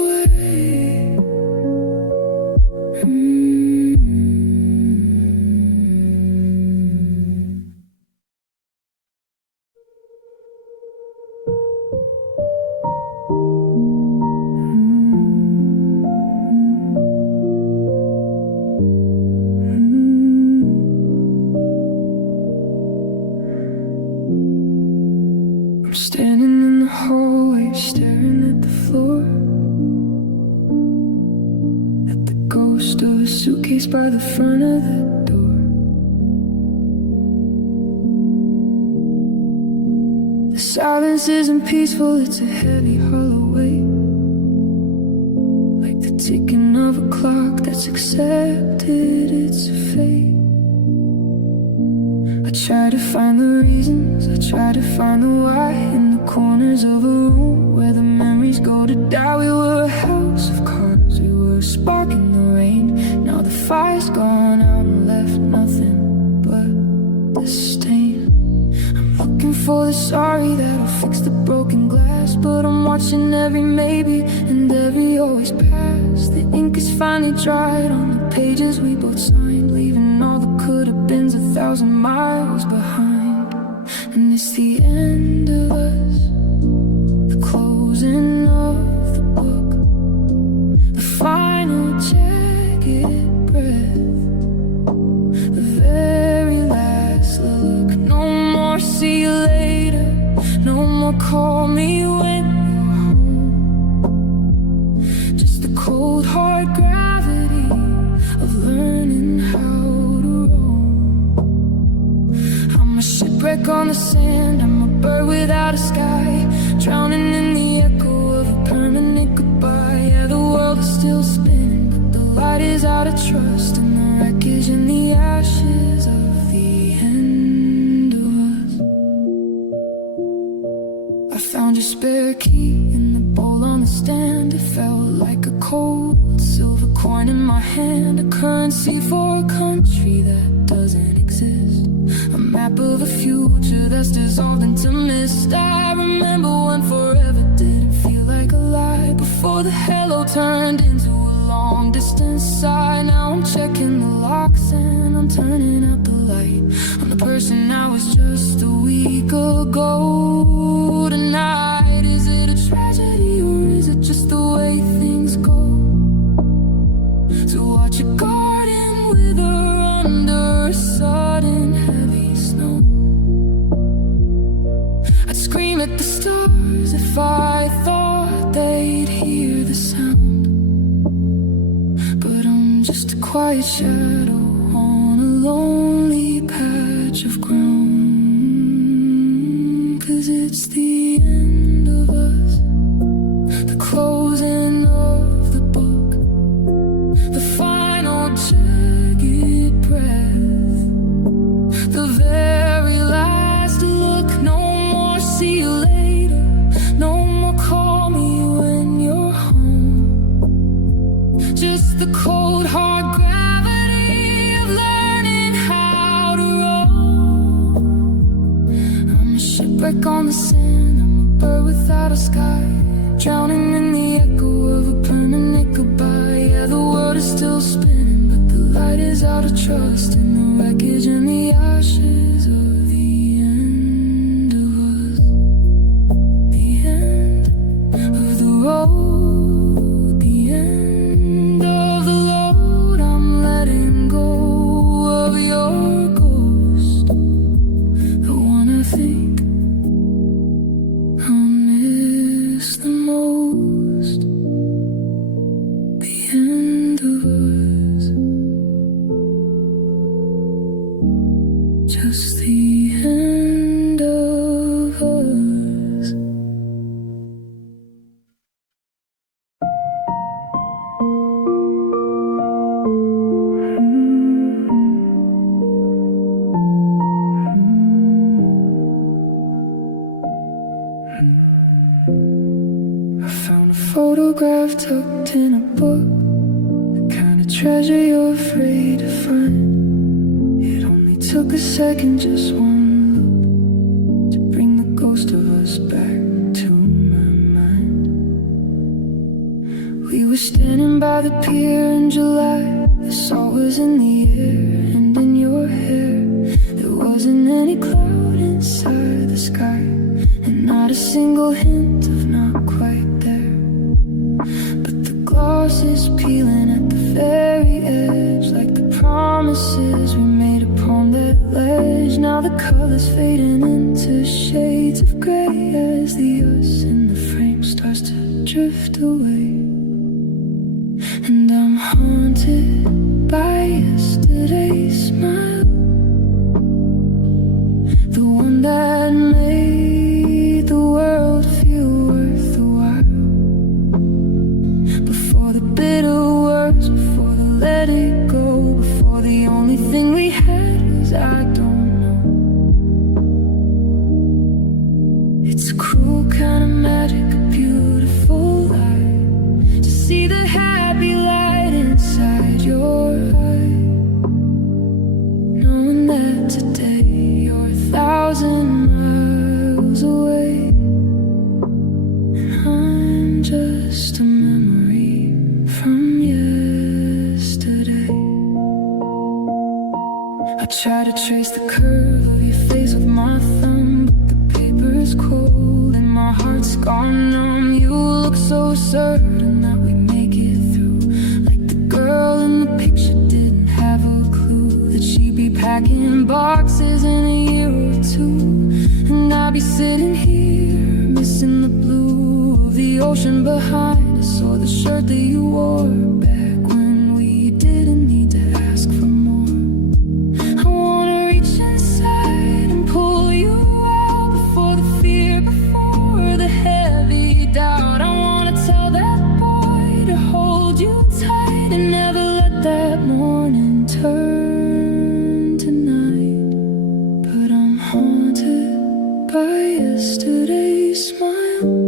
I'm standing in the hallway, staring at the floor, at the ghost of a suitcase by the front of the door. The silence isn't peaceful, it's a heavy, hollow weight, like the ticking of a clock that's accepted its fate. I try to find the reasons, I try to find the why, in the corners of a room where the memories go to die. We were a house of cards, we were a spark in the rain. Now the fire's gone out and left nothing but the stain. I'm looking for the sorry that'll fix the broken glass, but I'm watching every maybe and every always pass. The ink is finally dried on the pages we both signed, leaving all the could-have-beens 1,000 miles behind. And it's the end of us, the closing of the book, the final jagged breath, the very last look. No more see you later, no more call me when you're home. Just the cold hard gravity of learning how to roam. I'm a shipwreck on the sand, I'm a bird without a sky, drowning in the echo of a permanent goodbye. Yeah, the world is still spinning, but the light is out of trust, and the wreckage and the ashes of the end of us. I found your spare key in the bowl on the stand. It felt see for a country that doesn't exist. A map of a future that's dissolved into mist. I remember when forever didn't feel like a lie, before the hello turned into a long distance sigh. Now I'm checking the locks and I'm turning out the light. I'm the person I was just a week ago. Tonight, is it a tragedy or is it just the way things go? To watch a garden wither under a sudden heavy snow. I'd scream at the stars if I thought they'd hear the sound, but I'm just a quiet shadow on a lonely patch of ground. 'Cause it's the end of us, the closing of the book, the final jagged breath, the very last look. No more see you later, no more call me when you're home. Just the cold hard gravity of learning how to roll. I'm a shipwreck on the sand, I'm a bird without a sky, drowning in the echo of a permanent goodbye. Yeah, the world is still spinning, but the light is out of trust in the wreckage and the ashes of the end of us. The end of the road, the end of the load. I'm letting go of your ghost, the one I think I miss the most. The end of us, just the end of us. I found a photograph tucked in a book, the kind of treasure you're afraid to find. It only took a second, just one look, to bring the ghost of us back to my mind. We were standing by the pier in July, the salt was in the air and in your hair. There wasn't any cloud inside the sky, and not a single hint of not quite there. But the gloss is peeling at the very edge, like the promises we made upon that ledge. Now the colors fading into shades of gray as the us in the frame starts to drift away. And I'm haunted by yesterday's smile, the one that made the world feel worthwhile. Before the bitter words, before the let it go, before the only thing we had was I don't know. It's a cruel kind of magic, a beautiful lie, to see the happy light inside your eye, knowing that today you're 1,000 miles away, and I'm just a memory from yesterday. I try to trace the curve of your face with my thumb, but the paper is cold and my heart's gone numb. You look so certain that we make it through, like the girl in the picture didn't have a clue that she'd be packing boxes in a year or two. And I'd be sitting here missing the blue of the ocean behind. I saw the shirt that you wore back when we didn't need to ask for more. I wanna reach inside and pull you out, before the fear, before the heavy doubt. I wanna tell that boy to hold you tight and never let that morning turn to night. But I'm haunted by yesterday's smile,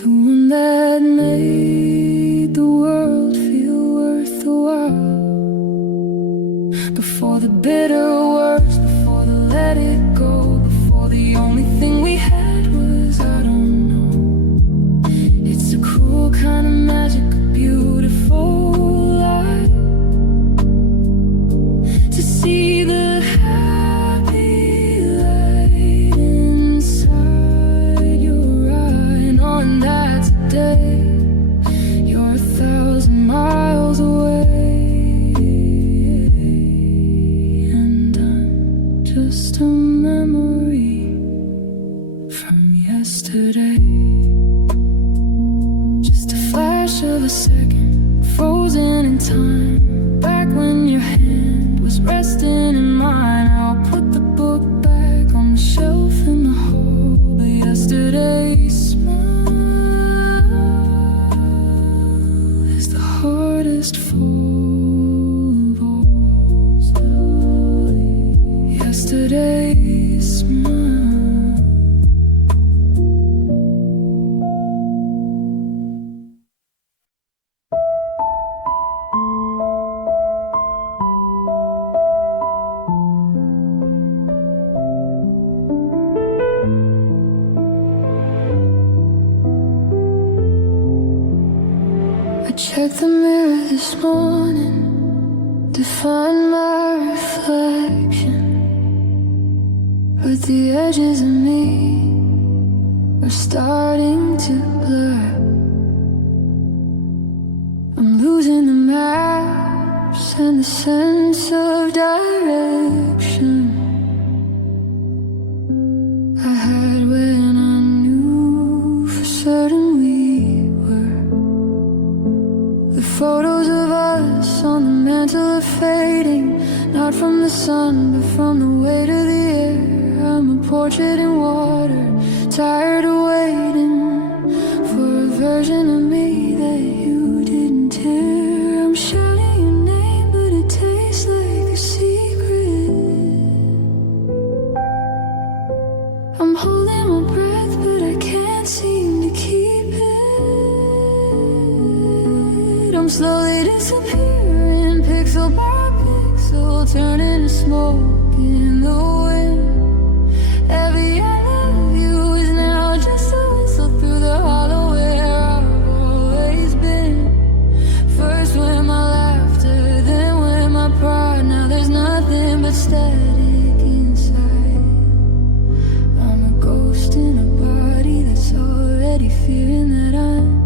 the one that made the world feel worthwhile. before the bitter words, before the let it go, before the only thing we had was I don't know. It's a cruel kind of magic, a beautiful lie, to see the happy light inside your eye. And on that day, you're 1,000 miles away, and I'm just a memory from yesterday. Just a flash of a second, frozen in time, back when your hand was resting in mine. I'll put the book back on the shelf in the hall, but yesterday's smile is the hardest fall of all. Yesterday's smile. I checked the mirror this morning to find my reflection, but the edges of me are starting to blur. I'm losing the maps and the sense of direction I had when I knew for certain we were. The photos of us on the mantle are fading, not from the sun, but from the weight of the air. I'm a portrait in water, tired of waiting for a version of me that you didn't tear. I'm shouting your name, but it tastes like a secret. I'm holding my breath, but I can't seem to keep it. I'm slowly disappearing, pixel by pixel, turning to smoke in the wind. Every I love you is now just a whistle through the hollow where I've always been. First with my laughter, then with my pride. Now there's nothing but static inside. I'm a ghost in a body that's already fearing that I'm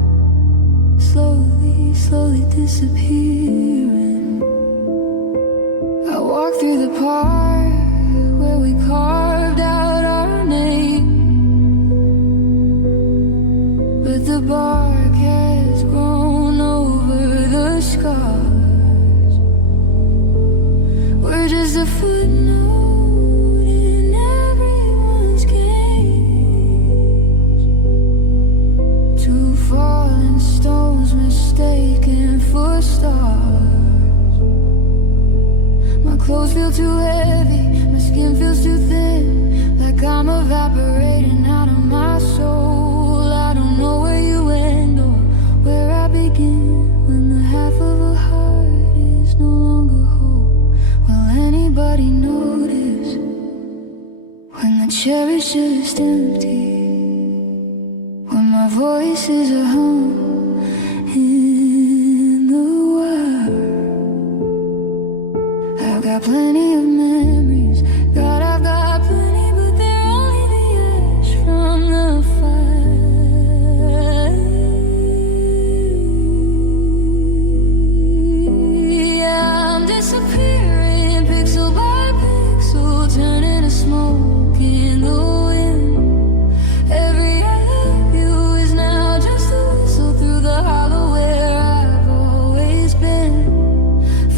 slowly disappearing. I walk through the park where we carved out our name, but the bark has grown over the scars. We're just a footnote in everyone's games, two falling stones mistaken for stars. My clothes feel too heavy, my skin feels too thin, like I'm evaporating out of my soul. I don't know where you end or where I begin, when the half of a heart is no longer whole. Will anybody notice when the chair is just empty, when my voice is a hum in the wild? I've got plenty of memories, God, I've got plenty, but they're only the ash from the fire. Yeah, I'm disappearing, pixel by pixel, turning to smoke in the wind. Every I love you is now just a whistle through the hollow where I've always been.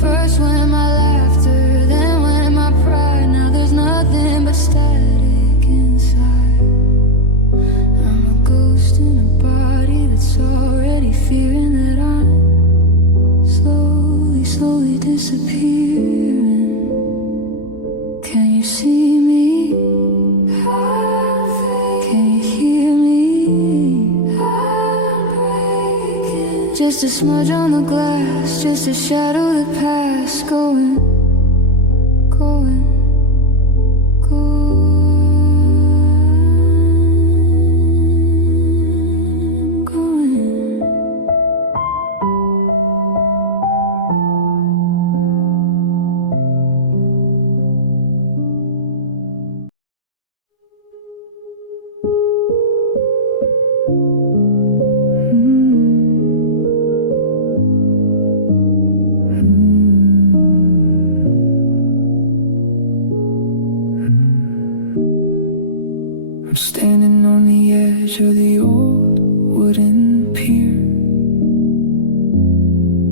First when my laughter, then when my pride. Now there's nothing but static inside. I'm a ghost in a body that's already fearing that I'm slowly disappearing. Can you see me? Can you hear me? Just a smudge on the glass, just a shadow that passed, going going, going, going. I'm standing on the edge of the old wooden pier,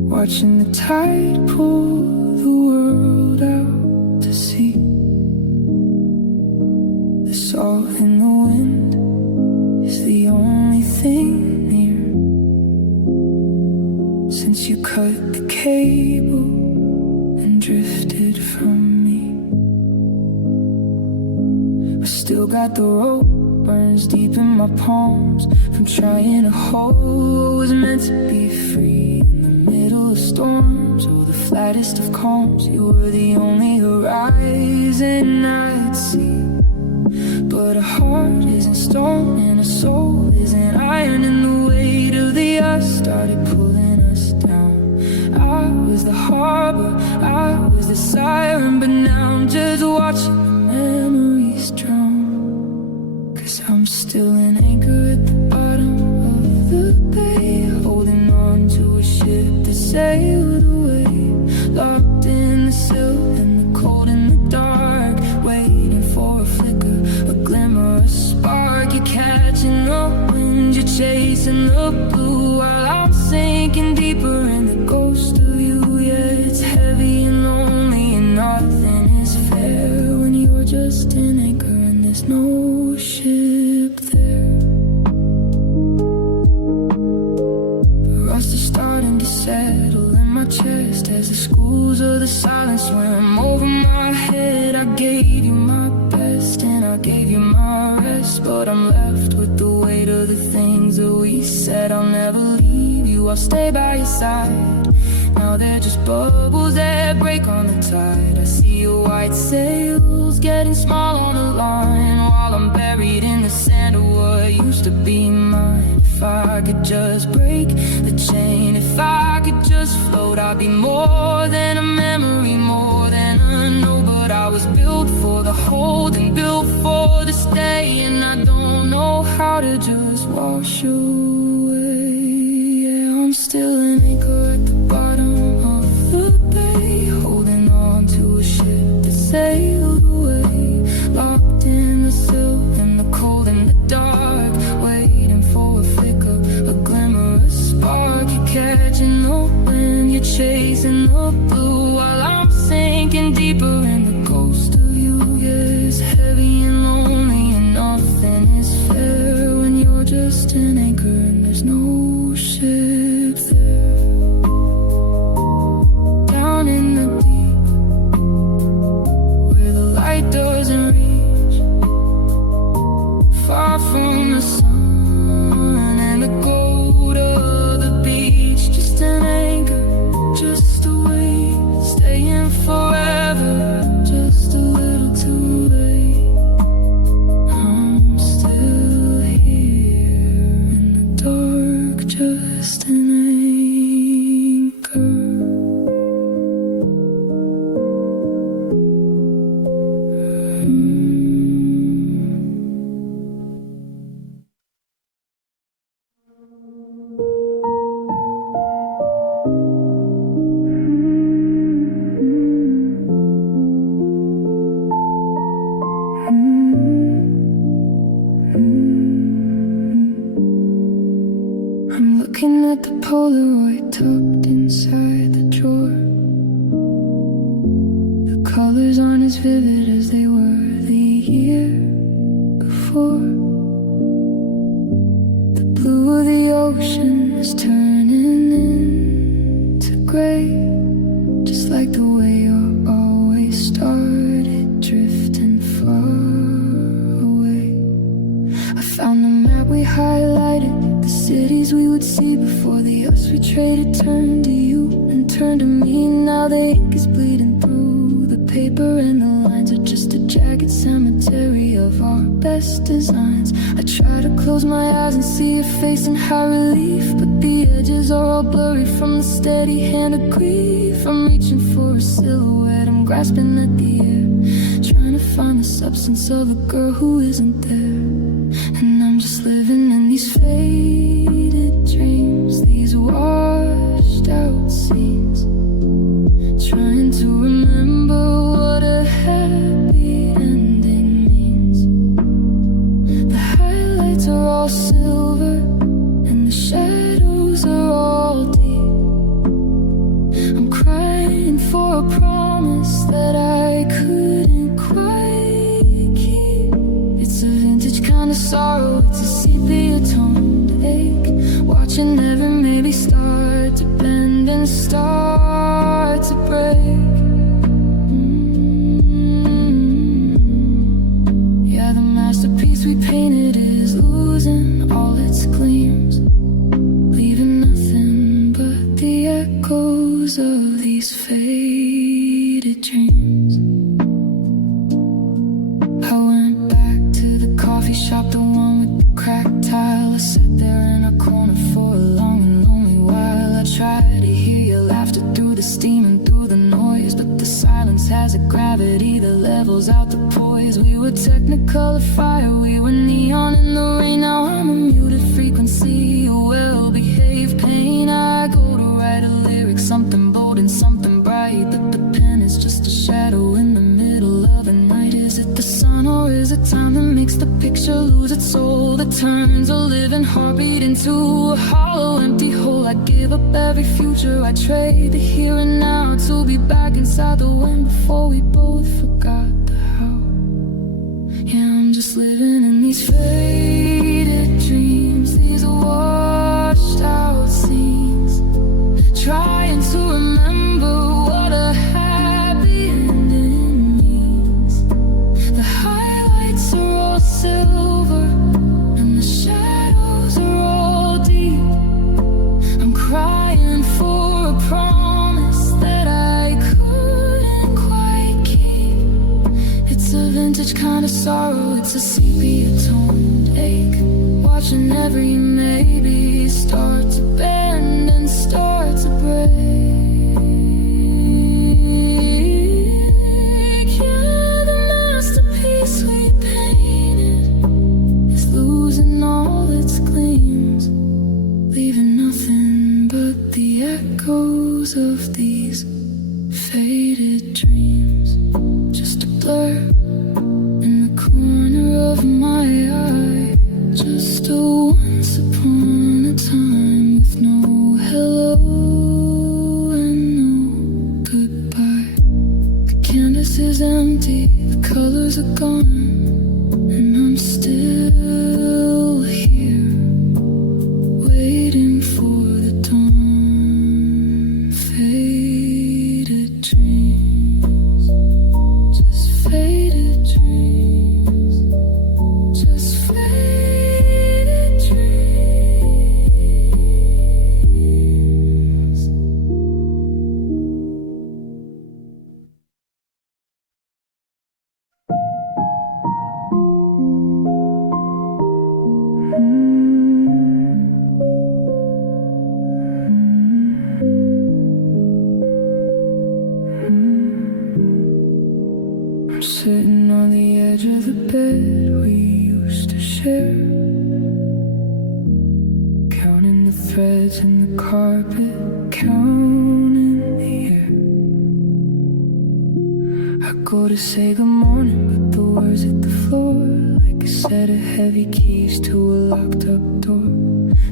watching the tide pull the world out to sea. The salt in the wind is the only thing near, since you cut the cable and drifted from me. I still got the rope, burns deep in my palms, from trying to hold what was meant to be free. In the middle of storms, or the flattest of calms, you were the only horizon I'd see. But a heart isn't stone and a soul isn't iron, and the weight of the earth started pulling us down. I was the harbor, I was the siren, but now I'm just watching the memories drown. I'm still an anchor at the bottom of the bay, holding on to a ship that sailed away, locked in the sill and the cold in the dark, waiting for a flicker, a glimmer, a spark. You're catching the wind, you're chasing the blue, while I'm sinking deeper in the ghost of you. Yeah, it's heavy and lonely and nothing is fair when you're just an anchor and there's no ship there. The rust is starting to settle in my chest as the schools of the silence swim over my head. I gave you my best and I gave you my rest, but I'm left with the weight of the things that we said. I'll never leave you, I'll stay by your side. Now they're just bubbles that break on the tide. I see your white sails getting small on the line, while I'm buried in the sand of what used to be mine. If I could just break the chain, if I could just float, I'd be more than a memory, more than a know. But I was built for the hold and built for the stay, and I don't know how to just wash away. Yeah, I'm still an anchor at the bottom of the bay, holding on to a ship that sailed away, locked in the sill and the cold and the dark, waiting for a flicker, a glimmer, a spark. You're catching the wind, you're chasing the blue, while I'm sinking deeper in the ghost of you. Yeah, it's heavy and lonely and nothing is fair when you're just an anchor and there's no ship there. Down in the deep, where the light doesn't reach, far from the sun and the gold of the beach. Just an anchor, just a wave, staying forever, just a little too late. I'm still here in the dark, just an anchor. I'm looking at the Polaroid tucked inside the drawer. The colors aren't as vivid as they were the year before. The blue of the ocean is turning into gray, just like the way you're always started drifting far away. I found the map we highlighted, the cities we would see before the us we traded turned to you and turned to me. Now the ink is bleeding through the paper and Try to close my eyes and see your face in high relief, but the edges are all blurry from the steady hand of grief. I'm reaching for a silhouette, I'm grasping at the air, trying to find the substance of a girl who isn't there. And I'm just living in these faded dreams, these washed out scenes, trying to remember what a happy ending means. The highlights are all silver and the shadows are all deep. I'm crying for a promise that I couldn't quite keep. It's a vintage kind of sorrow, it's a sepia-toned ache, watching every maybe start to bend and start to break. Yeah, the masterpiece we painted is losing all its gleams, leaving nothing but the echoes of these faded dreams. I went back to the coffee shop, the one with the cracked tile. I sat there in a corner for a long and lonely while. I tried to hear your laughter through the steam and through the noise, but the silence has a gravity that levels out the poise. We were technicolor fire, we were neon in the rain. Now I'm a muted frequency, a well-behaved pain. I go to write a lyric, something bold and something bright, but the pen is just a shadow in the middle of the night. Is it the sun or is it time that makes the picture lose its soul, that turns a living heartbeat into a hollow empty hole? I give up every future, I trade the here and now to be back inside the wind before we both forgot the how. Yeah, I'm just living in these faded dreams, these washed out scenes, trying to remember what a happy ending means. The highlights are all silver and the shadows are all deep. I'm crying for a promise that I couldn't quite keep. It's a vintage kind of sorrow, it's a sepia-toned ache, watching every maybe start to bend and start to break. Yeah, the masterpiece we painted is losing all its gleams, leaving nothing but the echoes of these faded dreams. Just a blur in the corner of my eye, just a once upon a time with no hello and no goodbye. The canvas is empty, the colors are gone, and I'm still here, waiting for the dawn. Faded dreams, just faded dreams, just faded dreams. I'm sitting on the edge of the bed we used to share, counting the threads in the carpet, counting the air. I go to say good morning, but the words hit the floor like a set of heavy keys to a locked up door.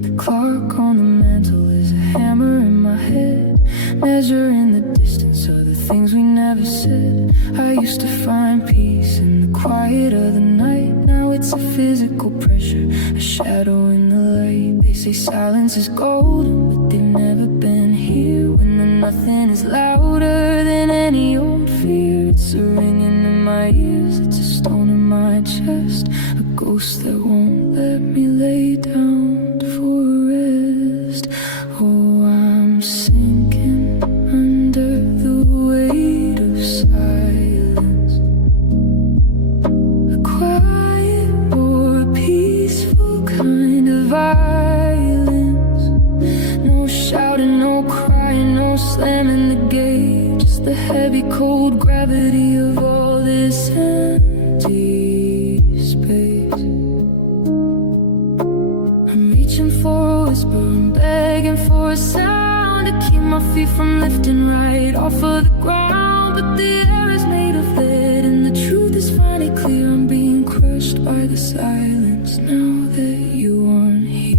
The clock on the mantle is a hammer in my head, measuring the distance of the things we never said. I used to find peace in the quiet of the night. Now it's a physical pressure, a shadow in the light. They say silence is golden, but they've never been here. When the nothing is louder than any old fear. It's a ringing in my ears, it's a stone in my chest, a ghost that won't let me lay down for rest. Oh, I'm sinking under the weight of silence, a quiet or a peaceful just the heavy, cold gravity of all this empty space. I'm reaching for a whisper, I'm begging for a sound to keep my feet from lifting right off of the ground. But the air is made of lead and the truth is finally clear. I'm being crushed by the silence now that you aren't here.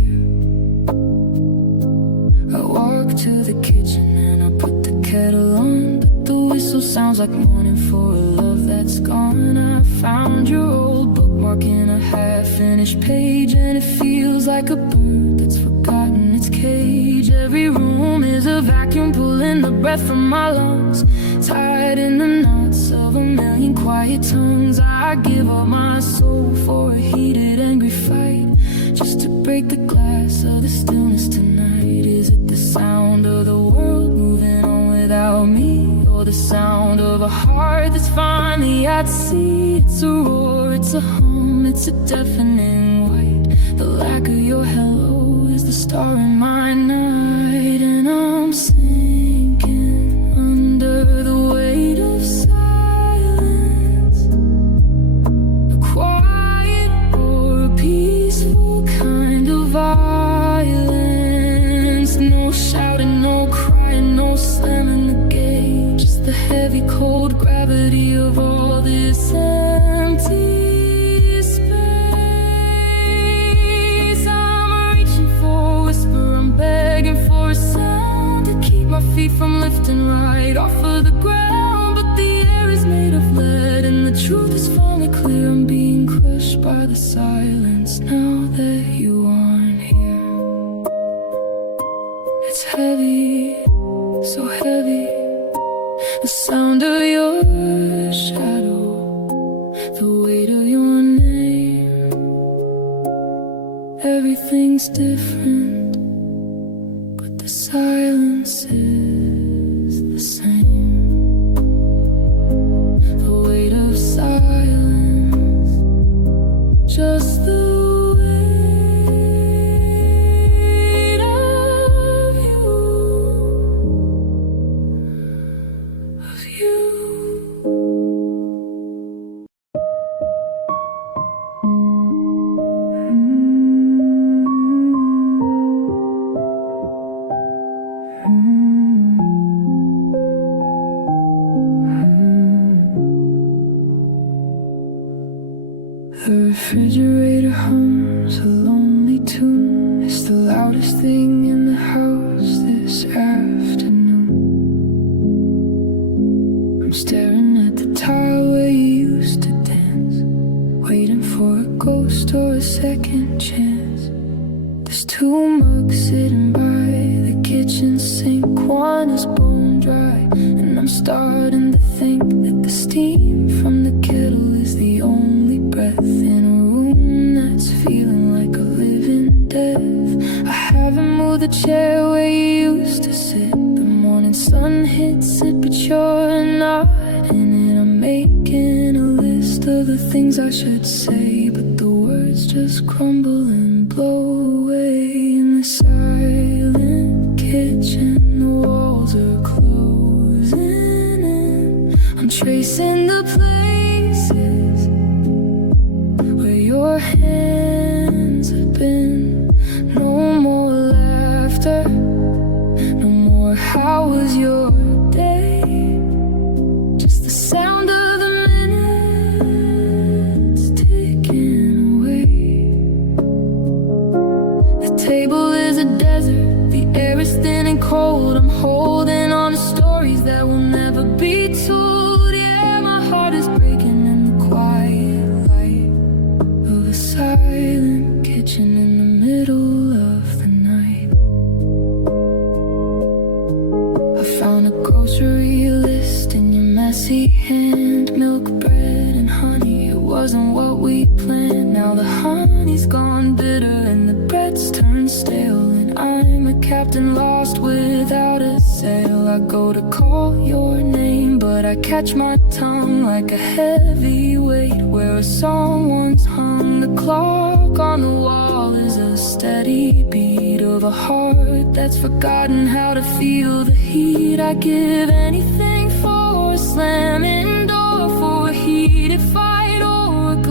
I walk to the kitchen and I put the kettle on, but the whistle sounds like mourning for a love that's gone. I found your old bookmark in a half-finished page, and it feels like a bird that's forgotten its cage. Every room is a vacuum pulling the breath from my lungs, tied in the knots of a million quiet tongues. I give up my soul for a heated, angry fight, just to break the glass of the stillness tonight. Is it the sound of the world moving on without me, or the sound of a heart that's finally at sea? It's a roar, it's a hum, it's a deafening white. The lack of your hello is the star in my night, and I'm sinking under the weight of silence. A quiet or a peaceful kind of violence. No shouting, no crying, no slamming the gate, just the heavy, cold gravity of all this empty space. I'm reaching for a whisper, I'm begging for a sound to keep my feet from lifting right off of the ground. But the air is made of lead and the truth is finally clear. I'm being crushed by the silence now that you aren't here. It's heavy, so heavy, the sound of your shadow, the weight of your name. Everything's different, but the silence is the same. The weight of silence, just the weight of you, of you. The refrigerator hums a lonely tune. It's the loudest thing in the house this afternoon. I'm staring at the tile where you used to dance, waiting for a ghost or a second chance. There's two mugs sitting by the kitchen sink. One is bone dry, and I'm starting to think that the steam from the kettle is the only breath in a room that's feeling like a living death. I haven't moved the chair where you used to sit. The morning sun hits it, but you're not in it. I'm making a list of the things I should say, but the words just crumble and blow away. In the silent kitchen, the walls are closing in. I'm tracing the places where your hands have been. No more laughter, no more how was your day, just the sound of the minutes ticking away. The table is a desert, the air is thin and cold. I'm holding on to stories that will never be told. Yeah, my heart is breaking in the quiet light of a silent kitchen in the middle of the night. I found a grocery list in your messy hand. Milk, bread, and honey, it wasn't what we planned. Now the honey's gone bitter and the bread's turned stale, and I'm a captain lost without a sail. I go to call your name, but I catch my tongue like a heavy weight where a song once hung. The clock on the wall is a steady beat of a heart that's forgotten how to feel the heat. I give anything for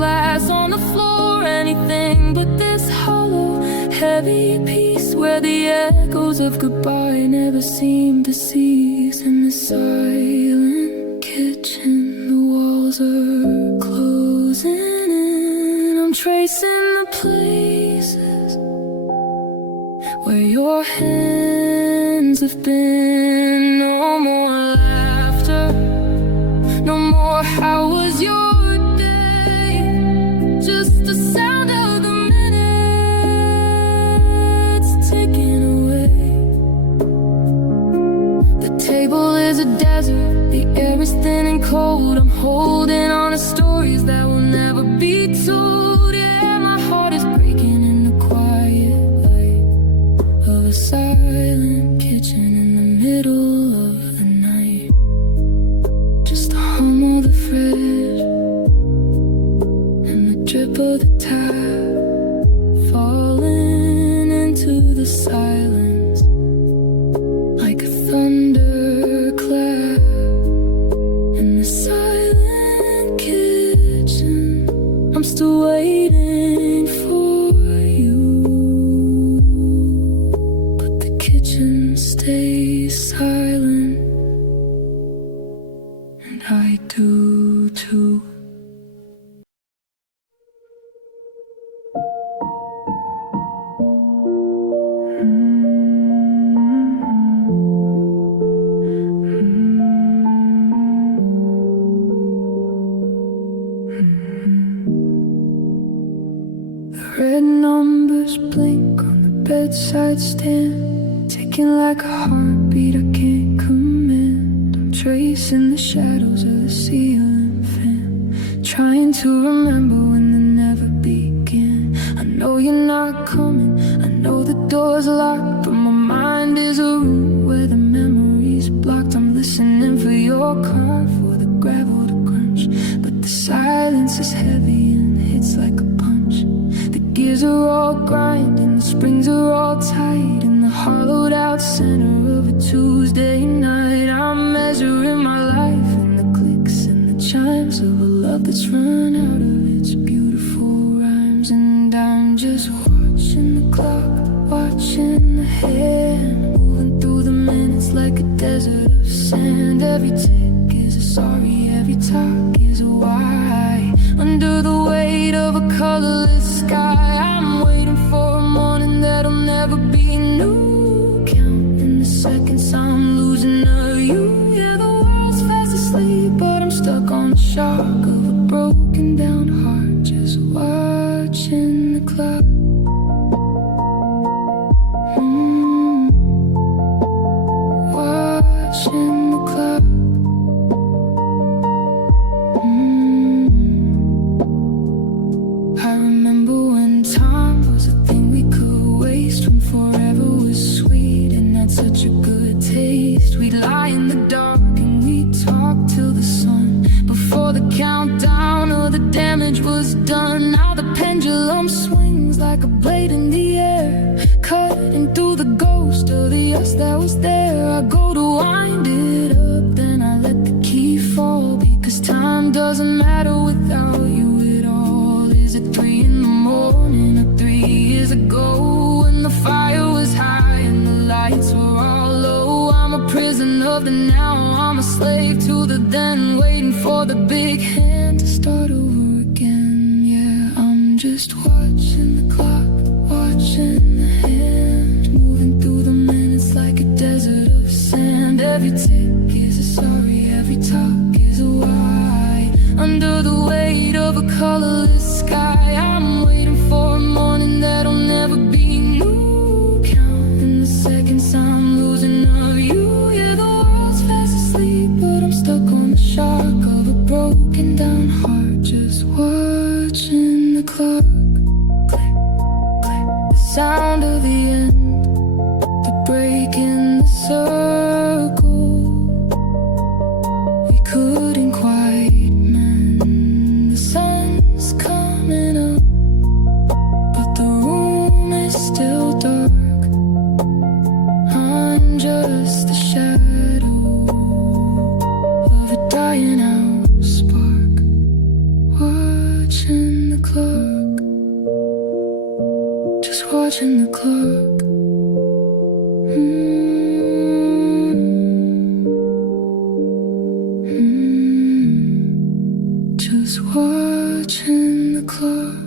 glass on the floor, anything but this hollow, heavy peace where the echoes of goodbye never seem to cease. In the silent kitchen, the walls are closing in. I'm tracing the places where your hands have been. No more laughter, no more how was your day, just the sound of the minutes ticking away. The table is a desert, the air is thin and cold. I'm holding on to stories that will never be told. Yeah, my heart is breaking in the quiet light of a silent kitchen in the middle of the night. Just the hum of the fridge and the drip of the tap falling into the silence like a thunderclap. In the silent kitchen, I'm still waiting for you, but the kitchen stays silent, and I do too. The red numbers blink on the bedside stand, ticking like a heartbeat I can't command. I'm tracing the shadows of the ceiling fan, trying to remember when they never began. I know you're not coming, I know the door's locked, but my mind is a room where the memory's blocked. I'm listening for your car, for the gravel to crunch, but the silence is heavy and hits like a punch. The gears are all grinding, the springs are all tight, in the hollowed out center of a Tuesday night. I'm measuring my life in the clicks and the chimes of a love that's run out of its beautiful rhymes. And I'm just watching the clock, watching the hand, moving through the minutes like a desert of sand. Every tick is a sorry, every talk is a why. Under the weight of a colorless sky, I'm waiting for a morning that'll never be new. Counting the seconds I'm losing of you. Yeah, the world's fast asleep, but I'm stuck on the shock of a broken down heart, just watching the clock. Watching the clock. I remember when time was a thing we could waste, when forever was sweet and had such a good taste. We'd lie in the dark and we'd talk till the sun, before the countdown or the damage was done. Now the pendulum swings like a blade in the air, cutting through the ghost of the us that was there. I go to wind it up, then I let the key fall, because time doesn't matter without you at all. Is it 3 in the morning or 3 years ago, when the fire was high and the lights were all low? I'm a prisoner of the now, I'm a slave to the then, waiting for the big hand to start over again. Yeah, I'm just watching the clock, watching the hand, moving through the minutes like a desert of sand. Every tick is a sorry, every talk is a why. Under the weight of a colorless sky, I'm waiting for a morning that'll never be new. Counting the seconds I'm losing of you. Yeah, the world's fast asleep, but I'm stuck on the shock of a broken down heart, just watching the clock. Click, click, the sound of the end, the break in the circle. We couldn't quite mend. The sun's coming up, but the room is still dark. I'm just the shadow of a dying out spark, watching watching the clock. Just watching the clock.